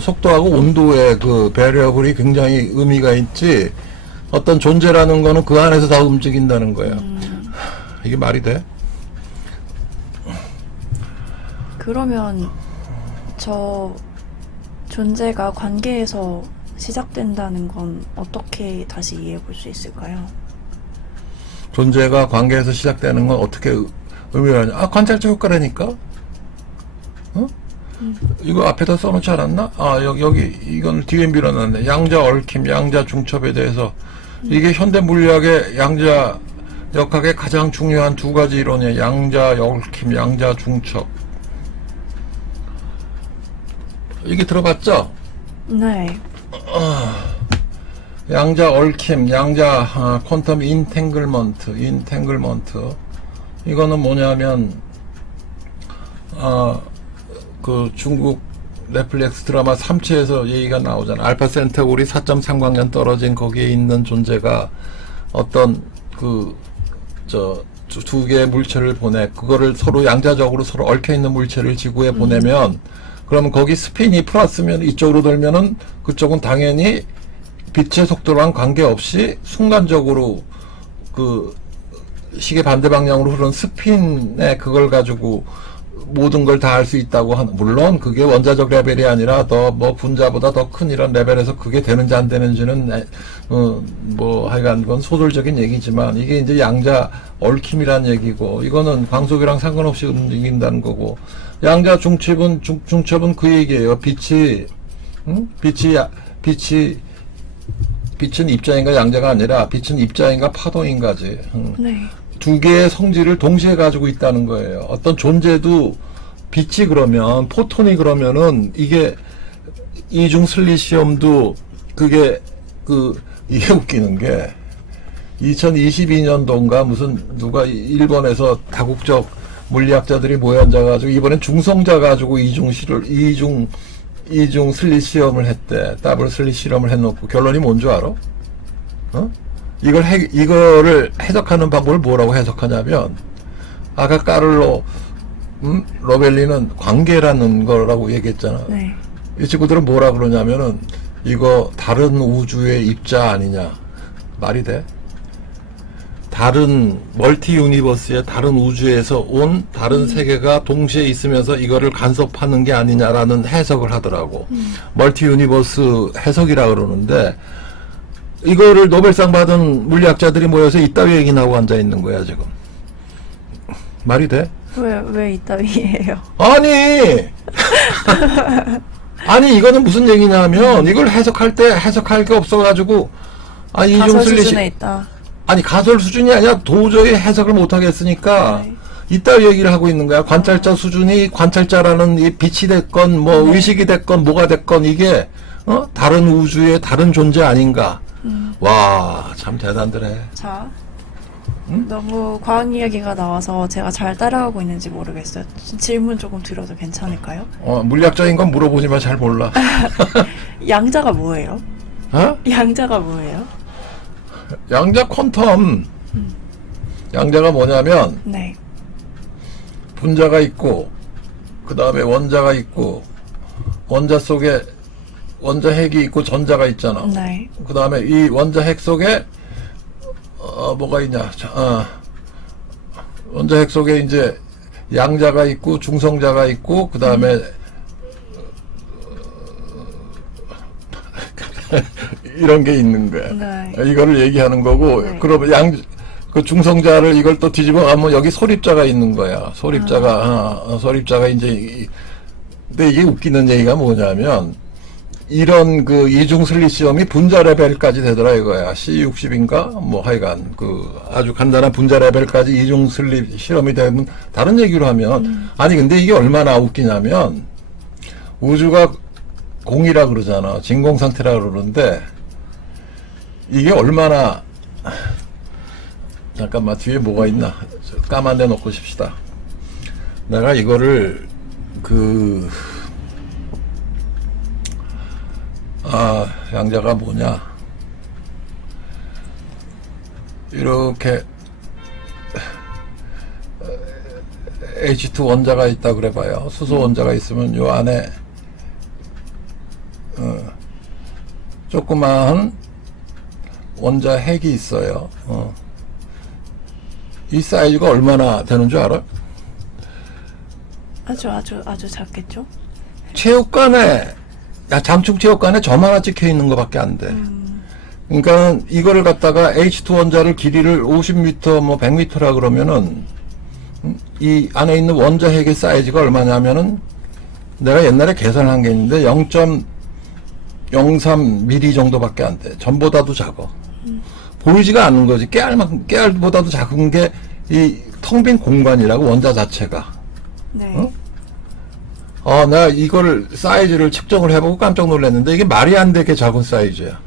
속도하고 온도의 그 배려블이 굉장히 의미가 있지, 어떤 존재라는 거는 그 안에서 다 움직인다는 거예요. 이게 말이 돼? 그러면 저 존재가 관계에서 시작된다는 건 어떻게 다시 이해해 볼 수 있을까요? 존재가 관계에서 시작되는 건 어떻게 의미를 하냐? 아, 관찰적 효과라니까? 어? 이거 앞에다 써놓지 않았나? 아, 여기, 이건 뒤에 밀어놨네. 양자 얽힘, 양자 중첩에 대해서. 이게 현대 물리학의 양자 역학의 가장 중요한 두 가지 이론이에요. 양자 얽힘, 양자 중첩. 이게 들어봤죠? 네. 양자 얽힘, 양자 퀀텀 인탱글먼트. 이거는 뭐냐면 그 중국 넷플릭스 드라마 삼체에서 얘기가 나오잖아. 알파 센타우리 4.3광년 떨어진 거기에 있는 존재가 어떤 두 개의 물체를 보내, 그거를 서로 양자적으로 서로 얽혀 있는 물체를 지구에 보내면, 그러면 거기 스핀이 플러스면 이쪽으로 돌면은 그쪽은 당연히 빛의 속도랑 관계없이 순간적으로 그 시계 반대 방향으로 흐르는 스핀에 그걸 가지고 모든 걸 다 할 수 있다고 물론 그게 원자적 레벨이 아니라 더 뭐 분자보다 더 큰 이런 레벨에서 그게 되는지 안 되는지는 뭐 하여간 그건 소설적인 얘기지만, 이게 이제 양자 얽힘이란 얘기고, 이거는 광속이랑 상관없이 움직인다는 거고, 양자 중첩은 그 얘기예요. 빛은 입자인가 양자가 아니라 빛은 입자인가 파동인가지. 네. 두 개의 성질을 동시에 가지고 있다는 거예요. 어떤 존재도 빛이 그러면, 포톤이 그러면은 이게 이중 슬리시엄도 이게 웃기는 게 2022년도인가 무슨 누가 일본에서 다국적 물리학자들이 모여 앉아가지고 이번엔 중성자 가지고 이중 슬리시엄을 했대. 더블 슬리시엄을 해놓고 결론이 뭔 줄 알아? 이거를 해석하는 방법을 뭐라고 해석하냐면, 아까 까를로 로벨리는 관계라는 거라고 얘기했잖아. 네. 이 친구들은 뭐라 그러냐면은, 이거 다른 우주의 입자 아니냐. 말이 돼? 다른 멀티 유니버스의 다른 우주에서 온 다른 세계가 동시에 있으면서 이거를 간섭하는 게 아니냐라는 해석을 하더라고. 멀티 유니버스 해석이라 그러는데, 이거를 노벨상 받은 물리학자들이 모여서 이따위 얘기 나고 앉아 있는 거야 지금. 말이 돼? 왜 이따위예요? 아니 이거는 무슨 얘기냐면, 이걸 해석할 때 해석할 게 없어가지고, 가설 수준에 있다. 아니 가설 수준이 아니라 도저히 해석을 못 하겠으니까 네. 이따위 얘기를 하고 있는 거야. 관찰자 수준이, 관찰자라는 이 빛이 됐건 뭐 네. 의식이 됐건 뭐가 됐건 이게 다른 우주의 다른 존재 아닌가. 와, 참 대단들해. 자, 너무 과학 이야기가 나와서 제가 잘 따라가고 있는지 모르겠어요. 질문 조금 드려도 괜찮을까요? 물리학자인 건 물어보지만 잘 몰라. 양자가 뭐예요? 어? 양자가 뭐예요? 양자 퀀텀. 양자가 뭐냐면, 네. 분자가 있고, 그 다음에 원자가 있고, 원자 속에 원자 핵이 있고 전자가 있잖아. 네. 그 다음에 이 원자 핵 속에 뭐가 있냐? 원자 핵 속에 이제 양자가 있고 중성자가 있고, 그 다음에 이런 게 있는 거야. 네. 이거를 얘기하는 거고, 네. 그러면 그 중성자를 이걸 또 뒤집어 가면 여기 소립자가 있는 거야. 소립자가 이제, 근데 이게 웃기는 얘기가 뭐냐면, 이런 그 이중 슬리시엄이 분자 레벨까지 되더라 이거야. C60인가? 뭐 하여간 아주 간단한 분자 레벨까지 이중 슬리시엄이 되면, 다른 얘기로 하면, 아니 근데 이게 얼마나 웃기냐면, 우주가 공이라 그러잖아. 진공 상태라 그러는데, 이게 얼마나, 잠깐만 뒤에 뭐가 있나? 까만 데 놓고 싶시다. 내가 이거를 양자가 뭐냐? 이렇게 H2 원자가 있다 그래봐요. 수소 원자가 있으면 요 안에 조그마한 원자 핵이 있어요. 이 사이즈가 얼마나 되는 줄 알아? 아주 작겠죠? 체육관에, 장충 체육관에 점 하나 찍혀 있는 것밖에 안 돼. 그러니까 이거를 갖다가 H2 원자를 길이를 50m, 뭐 100m라 그러면은 이 안에 있는 원자 핵의 사이즈가 얼마냐면은 내가 옛날에 계산한 게 있는데 0.03mm 정도밖에 안 돼. 전보다도 작아. 보이지가 않는 거지. 깨알보다도 작은 게 이 텅 빈 공간이라고, 원자 자체가. 네. 나 이걸 사이즈를 측정을 해보고 깜짝 놀랐는데 이게 말이 안 되게 작은 사이즈야.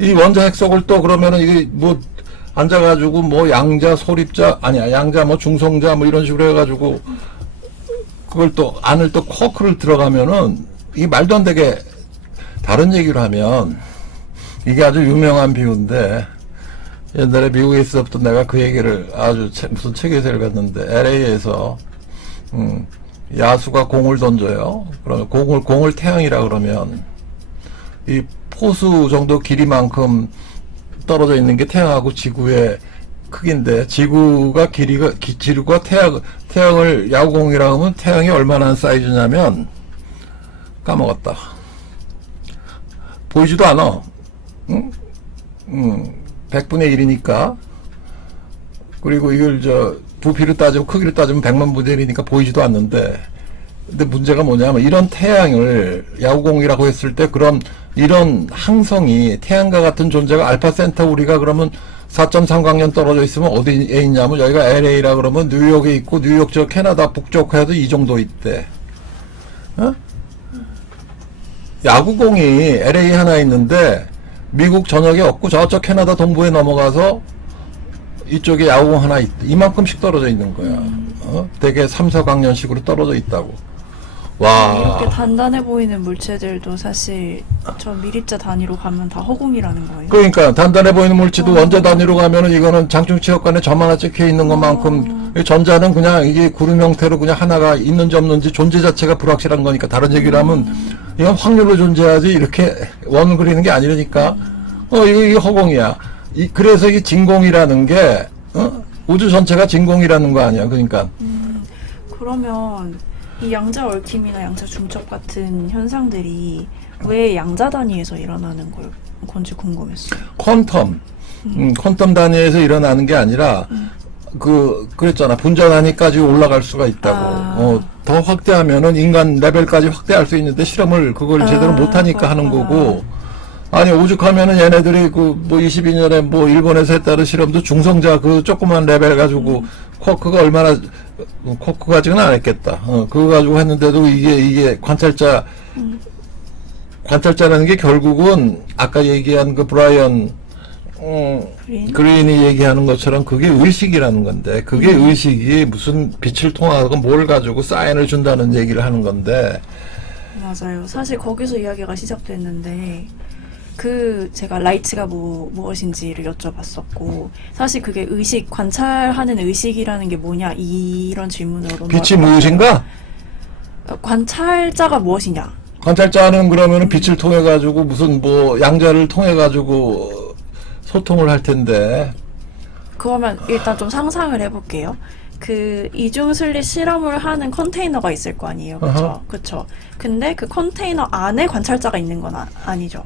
이 원자 핵 속을 또 그러면은 이게 뭐 앉아가지고 뭐 양자, 소립자, 아니야, 양자, 뭐 중성자, 뭐 이런 식으로 해가지고 그걸 또 안을 또 쿼크를 들어가면은 이게 말도 안 되게, 다른 얘기로 하면 이게 아주 유명한 비유인데, 옛날에 미국에 있어서부터 내가 그 얘기를 아주 무슨 책에서 읽었는데, LA에서 야수가 공을 던져요. 그러면 공을 태양이라 그러면 이 포수 정도 길이만큼 떨어져 있는 게 태양하고 지구의 크기인데, 지구가 태양을 야구공이라 하면 태양이 얼마나 사이즈냐면, 까먹었다. 보이지도 않아. 100분의 1이니까. 그리고 이걸 부피를 따지고 크기를 따지면 100만 분의 1이니까 보이지도 않는데, 근데 문제가 뭐냐면 이런 태양을 야구공이라고 했을 때 그럼 이런 항성이, 태양과 같은 존재가 알파 센타우리가 그러면 4.3광년 떨어져 있으면 어디에 있냐면, 여기가 LA라 그러면 뉴욕에 있고, 뉴욕 저 캐나다 북쪽 해도 이 정도 있대. 야구공이 LA 하나 있는데 미국 전역에 없고 저쪽 캐나다 동부에 넘어가서 이쪽에 야구공 하나 이만큼씩 떨어져 있는 거야. 되게 3, 4광년식으로 떨어져 있다고. 와. 이렇게 단단해 보이는 물체들도 사실 저 미립자 단위로 가면 다 허공이라는 거예요. 그러니까 단단해 보이는 물체도 원자 단위로 가면은 이거는 장충체육관에 점 하나 찍혀 있는 것만큼, 전자는 그냥 이게 구름 형태로 그냥 하나가 있는지 없는지 존재 자체가 불확실한 거니까, 다른 얘기를 하면 이건 확률로 존재하지 이렇게 원을 그리는 게 아니라니까. 이게 허공이야. 그래서 이 진공이라는 게 우주 전체가 진공이라는 거 아니야. 그러니까. 그러면 이 양자 얽힘이나 양자 중첩 같은 현상들이 왜 양자 단위에서 일어나는 건지 궁금했어요. 퀀텀 단위에서 일어나는 게 아니라 그랬잖아. 분자 단위까지 올라갈 수가 있다고. 더 확대하면은 인간 레벨까지 확대할 수 있는데 실험을 그걸 제대로 못하니까 하는 거고. 아니, 오죽하면은 얘네들이 뭐 22년에 뭐 일본에서 했다는 실험도 중성자 그 조그만 레벨 가지고 쿼크가 얼마나, 쿼크 가지고는 안 했겠다. 그거 가지고 했는데도 이게 관찰자라는 게 결국은 아까 얘기한 그 브라이언 그린이 얘기하는 것처럼 그게 의식이라는 건데, 그게 의식이 무슨 빛을 통하고 뭘 가지고 사인을 준다는 얘기를 하는 건데. 맞아요. 사실 거기서 이야기가 시작됐는데, 제가 라이트가 무엇인지를 여쭤봤었고, 사실 그게 의식, 관찰하는 의식이라는 게 뭐냐, 이런 질문으로. 빛이 무엇인가? 관찰자가 무엇이냐? 관찰자는 그러면은 빛을 통해 가지고 무슨 뭐 양자를 통해 가지고 소통을 할 텐데. 그러면 일단 좀 상상을 해볼게요. 이중슬릿 실험을 하는 컨테이너가 있을 거 아니에요. 그쵸? 근데 그 컨테이너 안에 관찰자가 있는 건 아니죠.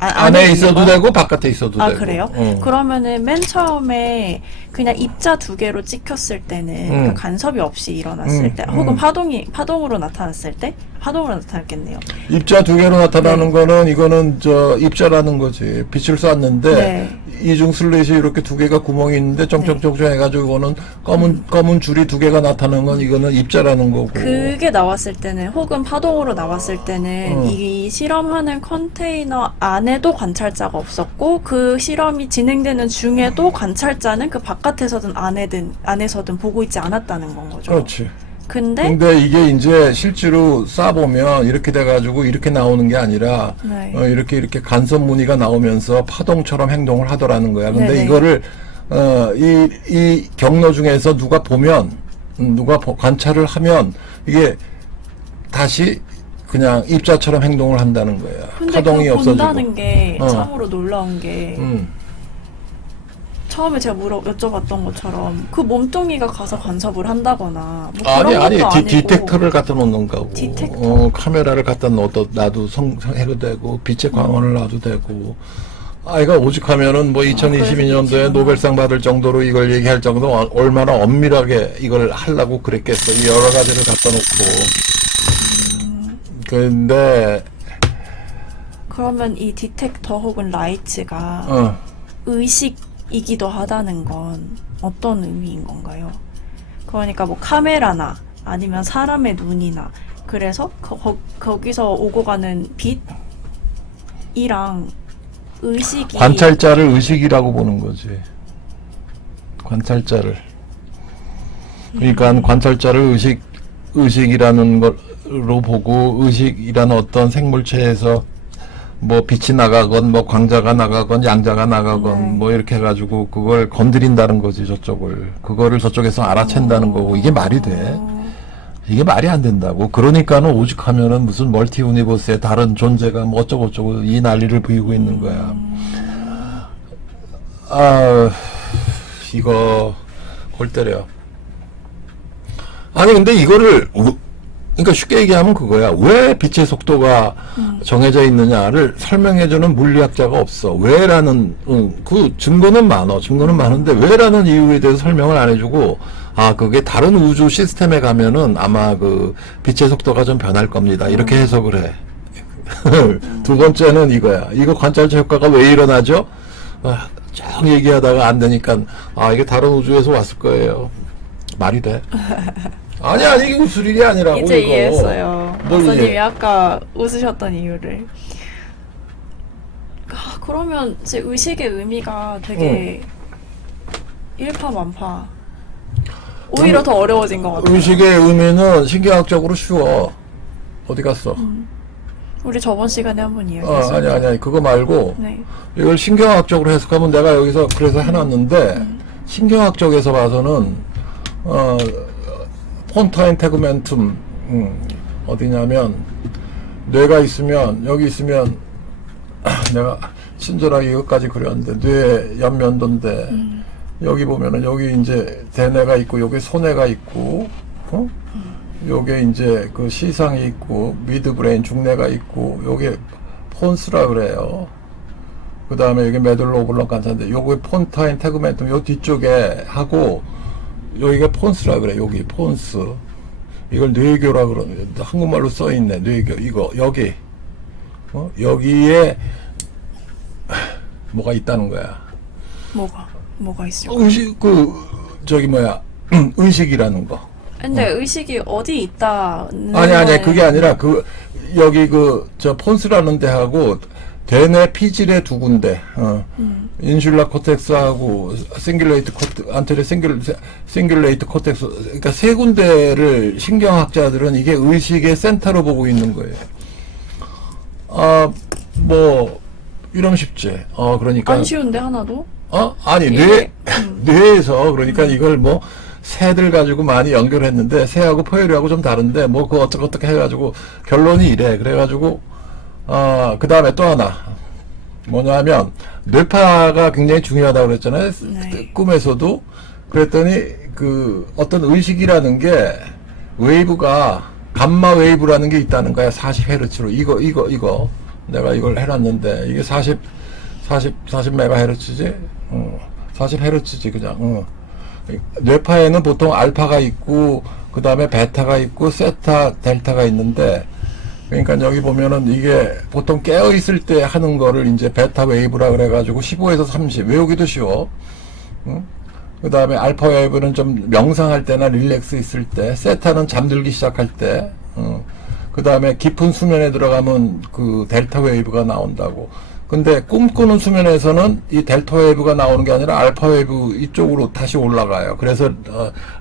안에 있어도 되고 바깥에 있어도 되고. 그래요? 그러면은 맨 처음에 그냥 입자 2개로 찍혔을 때는 그 간섭이 없이 일어났을 때, 혹은 파동으로 나타났을 때, 파동으로 나타났겠네요. 입자 2개로 나타나는 거는, 이거는 입자라는 거지. 빛을 쐈는데 이중 슬릿이 이렇게 2개가 구멍이 있는데 쫑쫑쫑쫑 해가지고 이거는 검은 줄이 2개가 나타나는 건 이거는 입자라는 거고. 그게 나왔을 때는, 혹은 파동으로 나왔을 때는 이 실험하는 컨테이너 안에도 관찰자가 없었고, 그 실험이 진행되는 중에도 관찰자는 그 바깥에서든 안에서든 보고 있지 않았다는 건 거죠. 그렇지. 근데 이게 이제 실제로 쏴보면 이렇게 돼가지고 이렇게 나오는 게 아니라 이렇게 간섭 무늬가 나오면서 파동처럼 행동을 하더라는 거야. 근데 이거를 이 경로 중에서 누가 관찰을 하면 이게 다시 그냥 입자처럼 행동을 한다는 거야. 근데 파동이 그 없어지고. 본다는 게 어. 참으로 놀라운 게 처음에 제가 여쭤봤던 것처럼 그 몸뚱이가 가서 간섭을 한다거나 뭐 아니 그런 아니 것도 아니고 디텍터를 갖다 놓는 거고. 디텍터? 카메라를 갖다 놔도 해도 되고 빛의 광원을 놔도 되고. 아이가 오죽하면은 뭐 2022년도에 그래서 노벨상 받을 정도로 이걸 얘기할 정도 얼마나 엄밀하게 이걸 하려고 그랬겠어. 여러 가지를 갖다 놓고. 근데 그러면 이 디텍터 혹은 라이츠가 의식이기도 하다는 건 어떤 의미인 건가요? 그러니까 뭐 카메라나 아니면 사람의 눈이나 그래서 거기서 오고 가는 빛이랑 의식이 관찰자를 의식이라고 보는 거지. 관찰자를. 그러니까 관찰자를 의식이라는 걸로 보고 의식이라는 어떤 생물체에서 뭐 빛이 나가건 뭐 광자가 나가건 양자가 나가건 네. 뭐 이렇게 해가지고 그걸 건드린다는 거지 저쪽을. 그거를 저쪽에서 알아챈다는 거고 이게 말이 돼? 이게 말이 안 된다고. 그러니까는 오죽하면은 무슨 멀티 유니버스의 다른 존재가 뭐 어쩌고저쩌고 이 난리를 부리고 있는 거야. 아, 이거 골 때려. 아니 근데 이거를 그러니까 쉽게 얘기하면 그거야. 왜 빛의 속도가 정해져 있느냐를 설명해주는 물리학자가 없어. 왜라는 그 증거는 많어. 증거는 많은데 왜라는 이유에 대해서 설명을 안 해주고 그게 다른 우주 시스템에 가면은 아마 그 빛의 속도가 좀 변할 겁니다. 이렇게 해석을 해. 두 번째는 이거야. 이거 관찰자 효과가 왜 일어나죠? 쭉 얘기하다가 안 되니까 이게 다른 우주에서 왔을 거예요. 말이 돼? 아니 이게 웃을 일이 아니라고. 이제 이거. 이해했어요. 뭘 박사님이 이해? 아까 웃으셨던 이유를. 그러면 제 의식의 의미가 되게 일파만파. 오히려 더 어려워진 것 같아요. 의식의 의미는 신경학적으로 쉬워. 어디 갔어? 우리 저번 시간에 한번 이야기했었죠. 아니 그거 말고 네. 이걸 신경학적으로 해석하면 내가 여기서 그래서 해놨는데 신경학적에서 봐서는 폰타인 테그멘툼 어디냐면 뇌가 있으면 여기 있으면 내가 친절하게 이것까지 그렸는데 뇌 옆면도인데 여기 보면은 여기 이제 대뇌가 있고 여기 소뇌가 있고 요게 이제 그 시상이 있고 미드브레인 중뇌가 있고 요게 폰스라 그래요. 그 다음에 여기 메둘로 오블롱 간사인데 요게 폰타인 테그멘툼 요 뒤쪽에 하고 여기가 폰스라 그래. 여기 폰스. 이걸 뇌교라 그러는데 한국말로 써있네. 뇌교. 이거 여기 여기에 뭐가 있다는 거야. 뭐가 있을까요? 의식 의식이라는 거. 근데 의식이 어디 있다? 아니 그게 아니라 여기 저 폰스라는 데하고 대뇌 피질의 두 군데 인슐라 코텍스하고 싱귤레이트 코텍스 그러니까 세 군데를 신경학자들은 이게 의식의 센터로 보고 있는 거예요. 뭐 이러면 쉽지. 그러니까 안 쉬운데 하나도? 아니 뇌에서 그러니까 이걸 뭐 새들 가지고 많이 연결했는데 새하고 포유류하고 좀 다른데 뭐 그거 어떻게 해가지고 결론이 이래. 그래가지고 그 다음에 또 하나 뭐냐면 뇌파가 굉장히 중요하다고 그랬잖아요. 네. 꿈에서도. 그랬더니 어떤 의식이라는 게 웨이브가 감마 웨이브라는 게 있다는 거야. 40Hz로 이거 내가 이걸 해놨는데 이게 40메가헤르츠지? 40Hz지 그냥. 뇌파에는 보통 알파가 있고 그 다음에 베타가 있고 세타, 델타가 있는데 그러니까 여기 보면은 이게 보통 깨어 있을 때 하는 거를 이제 베타 웨이브라 그래가지고 15에서 30 외우기도 쉬워. 그 다음에 알파 웨이브는 좀 명상할 때나 릴렉스 있을 때, 세타는 잠들기 시작할 때, 그 다음에 깊은 수면에 들어가면 그 델타 웨이브가 나온다고. 근데 꿈꾸는 수면에서는 이 델타 웨이브가 나오는 게 아니라 알파 웨이브 이쪽으로 다시 올라가요. 그래서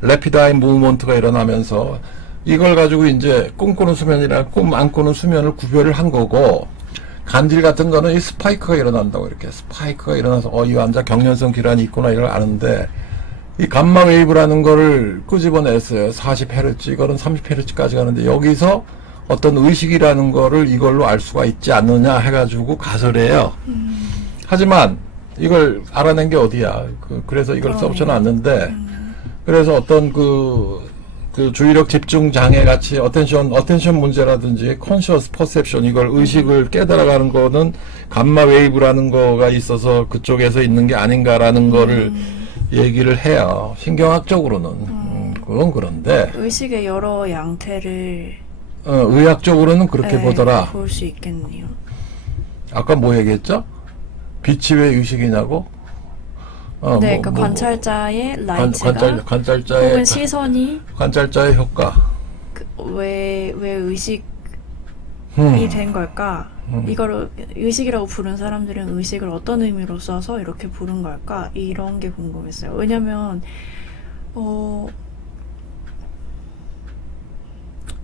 레피드 아이 무브먼트가 일어나면서 이걸 가지고 이제 꿈꾸는 수면이랑 꿈 안 꾸는 수면을 구별을 한 거고, 간질 같은 거는 이 스파이크가 일어난다고. 이렇게 스파이크가 일어나서 이 환자 경련성 질환이 있구나 이걸 아는데, 이 감마 웨이브라는 거를 끄집어냈어요. 40Hz, 이거는 30Hz까지 가는데 여기서 어떤 의식이라는 거를 이걸로 알 수가 있지 않느냐 해가지고 가설해요. 하지만 이걸 알아낸 게 어디야. 그래서 이걸 써붙여놨는데, 그래서 어떤 그 주의력 집중 장애 같이 어텐션 문제라든지 컨셔스 퍼셉션 이걸 의식을 깨달아가는 거는 감마 웨이브라는 거가 있어서 그쪽에서 있는 게 아닌가라는 거를 얘기를 해요. 신경학적으로는. 그건 그런데 의식의 여러 양태를 의학적으로는 그렇게 네, 보더라. 볼 수 있겠네요. 아까 뭐 얘기했죠? 빛이 왜 의식이냐고? 네, 그러니까 관찰자의 라이트가 관찰자의 혹은 시선이 관찰자의 효과. 왜 의식이 된 걸까? 이거를 의식이라고 부른 사람들은 의식을 어떤 의미로 써서 이렇게 부른 걸까? 이런 게 궁금했어요. 왜냐면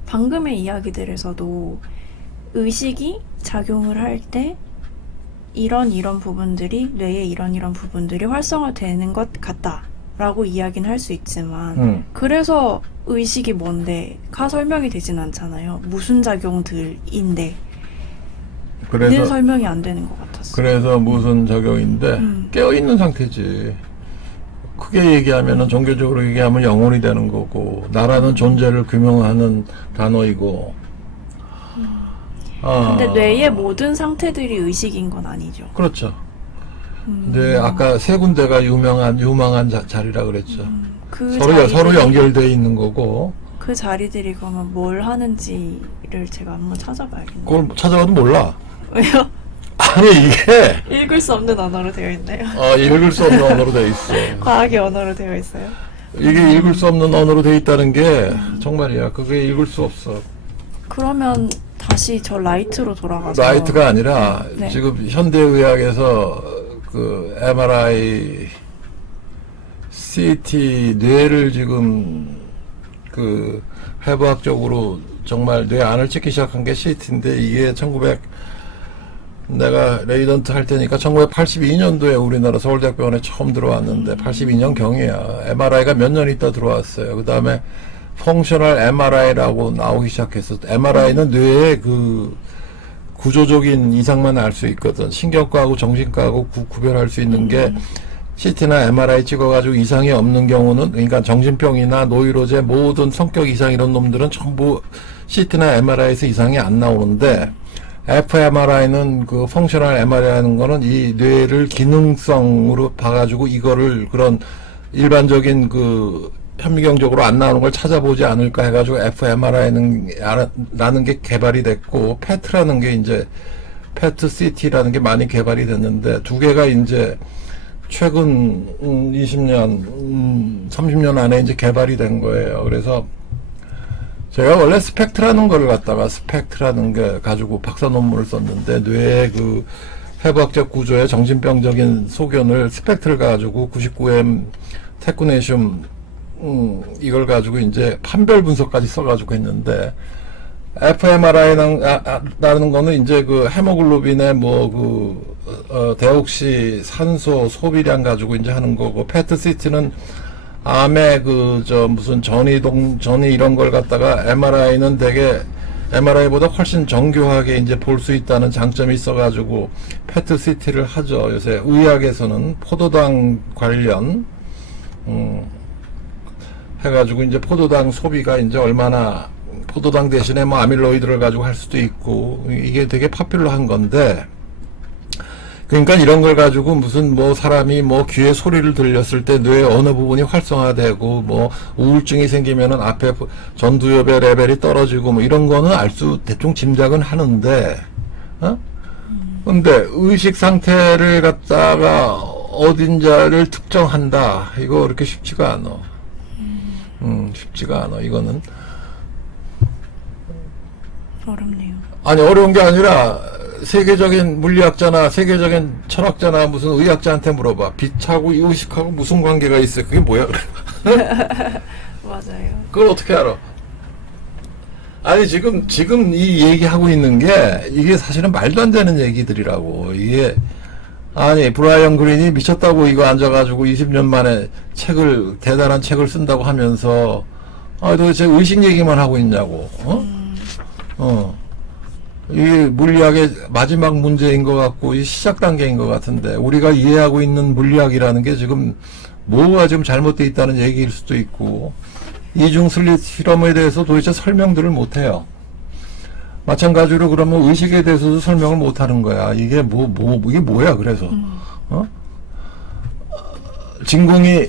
방금의 이야기들에서도 의식이 작용을 할 때 이런 부분들이 뇌의 이런 부분들이 활성화되는 것 같다라고 이야기는 할 수 있지만 그래서 의식이 뭔데가 설명이 되진 않잖아요. 무슨 작용들인데 는 설명이 안 되는 것 같았어요. 그래서 무슨 작용인데 깨어있는 상태지. 크게 얘기하면은 종교적으로 얘기하면 영혼이 되는 거고 나라는 존재를 규명하는 단어이고 근데 뇌의 모든 상태들이 의식인 건 아니죠. 그렇죠. 근데 아까 세 군데가 유망한 자리라 그랬죠. 서로 연결돼 있는 거고. 그 자리들이 그러면 뭘 하는지를 제가 한번 찾아봐야겠네요. 그걸 찾아봐도 몰라. 왜요? 아니 이게 읽을 수 없는 언어로 되어 있네요. 읽을 수 없는 언어로 되어 있어. 과학의 언어로 되어 있어요. 이게 읽을 수 없는 언어로 되어 있다는 게 정말이야. 그게 읽을 수 없어. 그러면 다시 저 라이트로 돌아가서 라이트가 아니라 네. 지금 현대의학에서 그 MRI, CT 뇌를 지금 그 해부학적으로 정말 뇌 안을 찍기 시작한 게 CT인데 이게 내가 레이던트 할 때니까 1982년도에 우리나라 서울대학병원에 처음 들어왔는데 82년 경이야. MRI가 몇 년 있다 들어왔어요. 그 다음에 펑셔널 MRI라고 나오기 시작했어. MRI는 뇌의 그 구조적인 이상만 알 수 있거든. 신경과하고 정신과하고 구별할 수 있는 게 CT나 MRI 찍어가지고 이상이 없는 경우는 그러니까 정신병이나 노이로제 모든 성격 이상 이런 놈들은 전부 CT나 MRI에서 이상이 안 나오는데 fMRI는 그 펑셔널 MRI라는 거는 이 뇌를 기능성으로 봐가지고 이거를 그런 일반적인 그 현미경적으로 안 나오는 걸 찾아보지 않을까 해가지고 fMRI라는 게 개발이 됐고 PET라는 게 이제 PET-CT라는 게 많이 개발이 됐는데 두 개가 이제 최근 20년, 30년 안에 이제 개발이 된 거예요. 그래서 제가 원래 스펙트라는 걸 갖다가 스펙트라는 게 가지고 박사 논문을 썼는데 뇌의 그 해부학적 구조의 정신병적인 소견을 스펙트를 가지고 99M 테크네슘 이걸 가지고 이제 판별 분석까지 써가지고 했는데 fMRI라는 거는 이제 그 헤모글로빈의 데옥시 산소 소비량 가지고 이제 하는 거고 PET-CT는 암의 무슨 전이 이런 걸 갖다가 MRI는 되게 MRI보다 훨씬 정교하게 이제 볼 수 있다는 장점이 있어가지고 PET-CT를 하죠. 요새 의학에서는 포도당 관련 해가지고 이제 포도당 소비가 이제 얼마나 포도당 대신에 뭐 아밀로이드를 가지고 할 수도 있고 이게 되게 파퓰러한 건데 그러니까 이런 걸 가지고 무슨 사람이 귀에 소리를 들렸을 때 뇌의 어느 부분이 활성화되고 우울증이 생기면은 앞에 전두엽의 레벨이 떨어지고 이런 거는 대충 짐작은 하는데 근데 의식 상태를 갖다가 어딘자를 특정한다 이거 그렇게 쉽지가 않아. 쉽지가 않아. 이거는 어렵네요. 아니 어려운 게 아니라 세계적인 물리학자나 세계적인 철학자나 무슨 의학자한테 물어봐. 빛하고 의식하고 무슨 관계가 있어요? 그게 뭐야? 맞아요. 그걸 어떻게 알아? 아니 지금 이 얘기하고 있는 게 이게 사실은 말도 안 되는 얘기들이라고. 이게 아니 브라이언 그린이 미쳤다고 이거 앉아가지고 20년 만에 대단한 책을 쓴다고 하면서 도대체 의식 얘기만 하고 있냐고. 이게 물리학의 마지막 문제인 것 같고, 이 시작 단계인 것 같은데, 우리가 이해하고 있는 물리학이라는 게 지금 뭐가 지금 잘못되어 있다는 얘기일 수도 있고, 이중 실험에 대해서 도대체 설명들을 못해요. 마찬가지로 그러면 의식에 대해서도 설명을 못하는 거야. 이게 이게 뭐야, 그래서. 진공이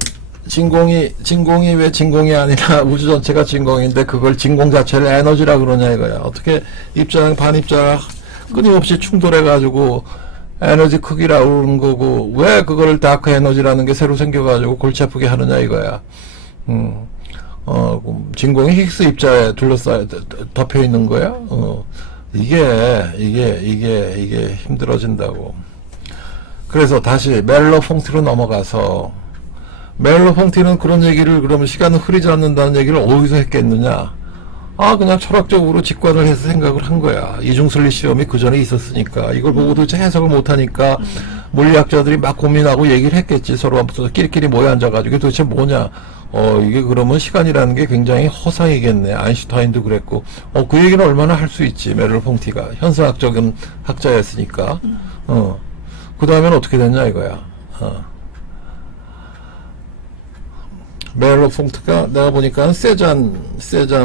왜 진공이 아니라 우주 전체가 진공인데 그걸 진공 자체를 에너지라 그러냐 이거야. 어떻게 입자랑 반입자가 끊임없이 충돌해가지고 에너지 크기라고 그러는 거고, 왜 그걸 다크 에너지라는 게 새로 생겨가지고 골치 아프게 하느냐 이거야. 진공이 히그스 입자에 덮여 있는 거야. 이게 힘들어진다고. 그래서 다시 멜로퐁티로 넘어가서, 멜로퐁티는 그런 얘기를, 그러면 시간은 흐리지 않는다는 얘기를 어디서 했겠느냐? 그냥 철학적으로 직관을 해서 생각을 한 거야. 이중슬리 시험이 그 전에 있었으니까. 이걸 보고 도대체 해석을 못하니까 물리학자들이 막 고민하고 얘기를 했겠지. 서로 앞서 끼리끼리 모여 앉아가지고 도대체 뭐냐? 이게 그러면 시간이라는 게 굉장히 허상이겠네. 아인슈타인도 그랬고. 그 얘기는 얼마나 할 수 있지. 멜로퐁티가. 현상학적인 학자였으니까. 그 다음에는 어떻게 됐냐 이거야. 멜로퐁트가 내가 보니까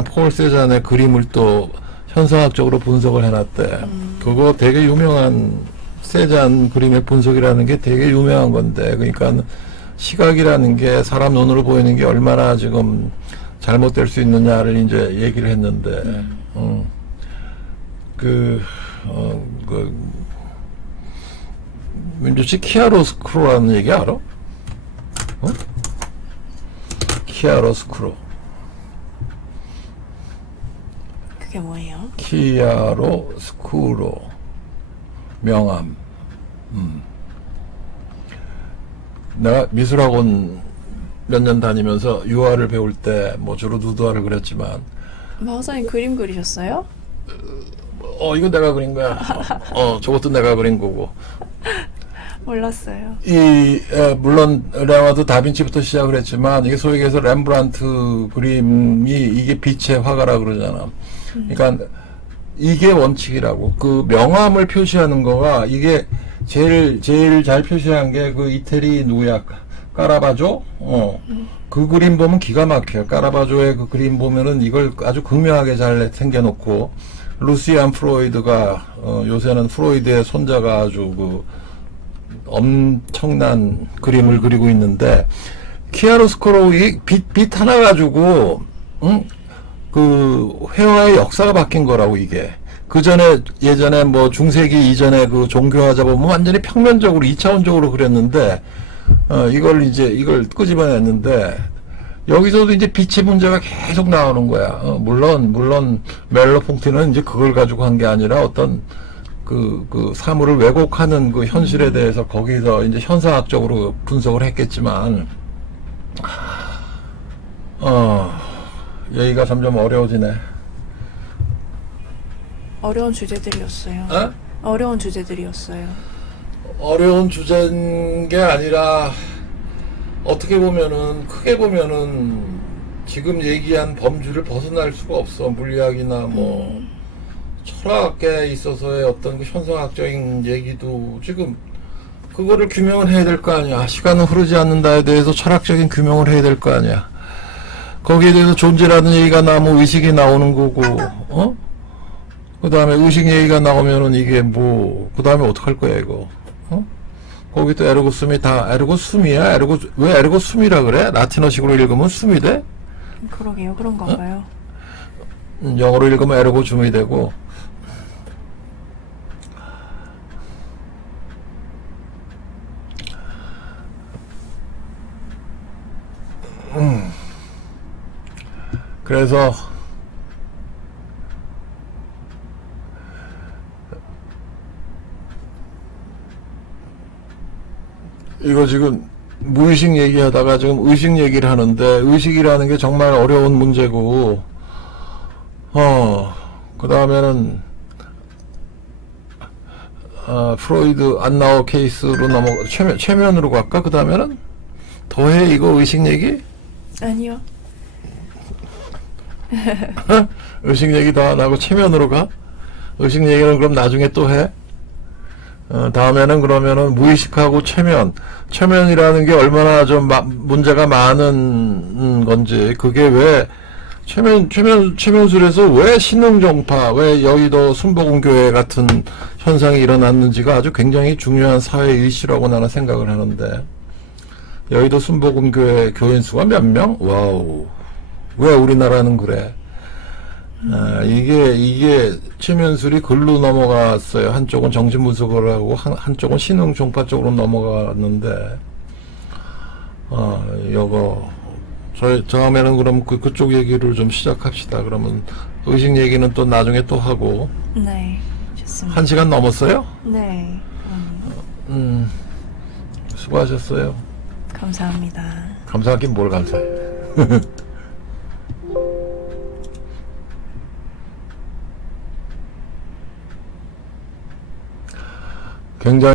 폴 세잔의 그림을 또 현상학적으로 분석을 해놨대. 그거 되게 유명한 세잔 그림의 분석이라는 게 되게 유명한 건데, 그러니까 시각이라는 게 사람 눈으로 보이는 게 얼마나 지금 잘못될 수 있느냐를 이제 얘기를 했는데, 민주씨 키아로스크로라는 얘기 알아? 키아로스크로. 그게 뭐예요? 키아로스크로. 명암. 내가 미술학원 몇 년 다니면서 유화를 배울 때 뭐 주로 누드화를 그렸지만, 마우사님 그림 그리셨어요? 이거 내가 그린 거야. 저것도 내가 그린 거고. 몰랐어요. 물론 레오나르도 다빈치부터 시작을 했지만, 이게 소위 얘기해서 렘브란트 그림이 이게 빛의 화가라 그러잖아. 그러니까 이게 원칙이라고. 그 명암을 표시하는 거가, 이게 제일 잘 표시한 게 그 이태리 누구야? 까라바조? 그 그림 보면 기가 막혀요. 까라바조의 그 그림 보면은 이걸 아주 극명하게 잘 생겨놓고, 루시안 프로이드가, 요새는 프로이드의 손자가 아주 엄청난 그림을 그리고 있는데, 키아로스코로 빛 하나 가지고, 그 회화의 역사가 바뀐 거라고, 이게. 예전에 뭐 중세기 이전에 그 종교화자 보면 완전히 평면적으로 2차원적으로 그렸는데, 이걸 끄집어냈는데, 여기서도 이제 빛의 문제가 계속 나오는 거야. 물론 멜로퐁티는 이제 그걸 가지고 한 게 아니라 어떤 그 사물을 왜곡하는 그 현실에 대해서 거기서 이제 현상학적으로 분석을 했겠지만, 얘기가 점점 어려워지네. 어려운 주제들이었어요. 어려운 주제들이었어요. 어려운 주제인 게 아니라, 어떻게 보면은, 크게 보면은, 지금 얘기한 범주를 벗어날 수가 없어. 물리학이나 뭐, 철학에 있어서의 어떤 그 현상학적인 얘기도 지금, 그거를 규명을 해야 될 거 아니야. 시간은 흐르지 않는다에 대해서 철학적인 규명을 해야 될 거 아니야. 거기에 대해서 존재라는 얘기가 나오면 의식이 나오는 거고, 그 다음에 의식 얘기가 나오면은 이게 뭐, 그 다음에 어떡할 거야, 이거. 거기 또 에르고 숨이 에르고 숨이야? 왜 에르고 숨이라 그래? 라틴어식으로 읽으면 숨이 돼? 그러게요. 그런가 봐요. 영어로 읽으면 에르고 줌이 되고. 그래서 이거 지금 무의식 얘기하다가 지금 의식 얘기를 하는데, 의식이라는 게 정말 어려운 문제고, 그 다음에는 프로이드 안나우 케이스로 최면으로 갈까? 그 다음에는 더해 이거 의식 얘기? 아니요. 의식 얘기 더 안 하고 최면으로 가? 의식 얘기는 그럼 나중에 또 해? 다음에는 그러면은 무의식하고 최면이라는 게 얼마나 좀 문제가 많은 건지, 그게 왜 최면술에서 왜 신흥종파, 왜 여의도 순복음교회 같은 현상이 일어났는지가 아주 굉장히 중요한 사회 이슈라고 나는 생각을 하는데, 여의도 순복음교회 교인 수가 몇 명? 와우. 왜 우리나라는 그래? 이게 최면술이 글로 넘어갔어요. 한쪽은 정신분석을 하고 한쪽은 신흥종파 쪽으로 넘어갔는데, 요거 다음에는 그럼 그쪽 얘기를 좀 시작합시다. 그러면 의식 얘기는 또 나중에 또 하고. 네, 좋습니다. 1시간 넘었어요? 네, 수고하셨어요. 감사합니다. 감사하긴 뭘 감사해. 굉장히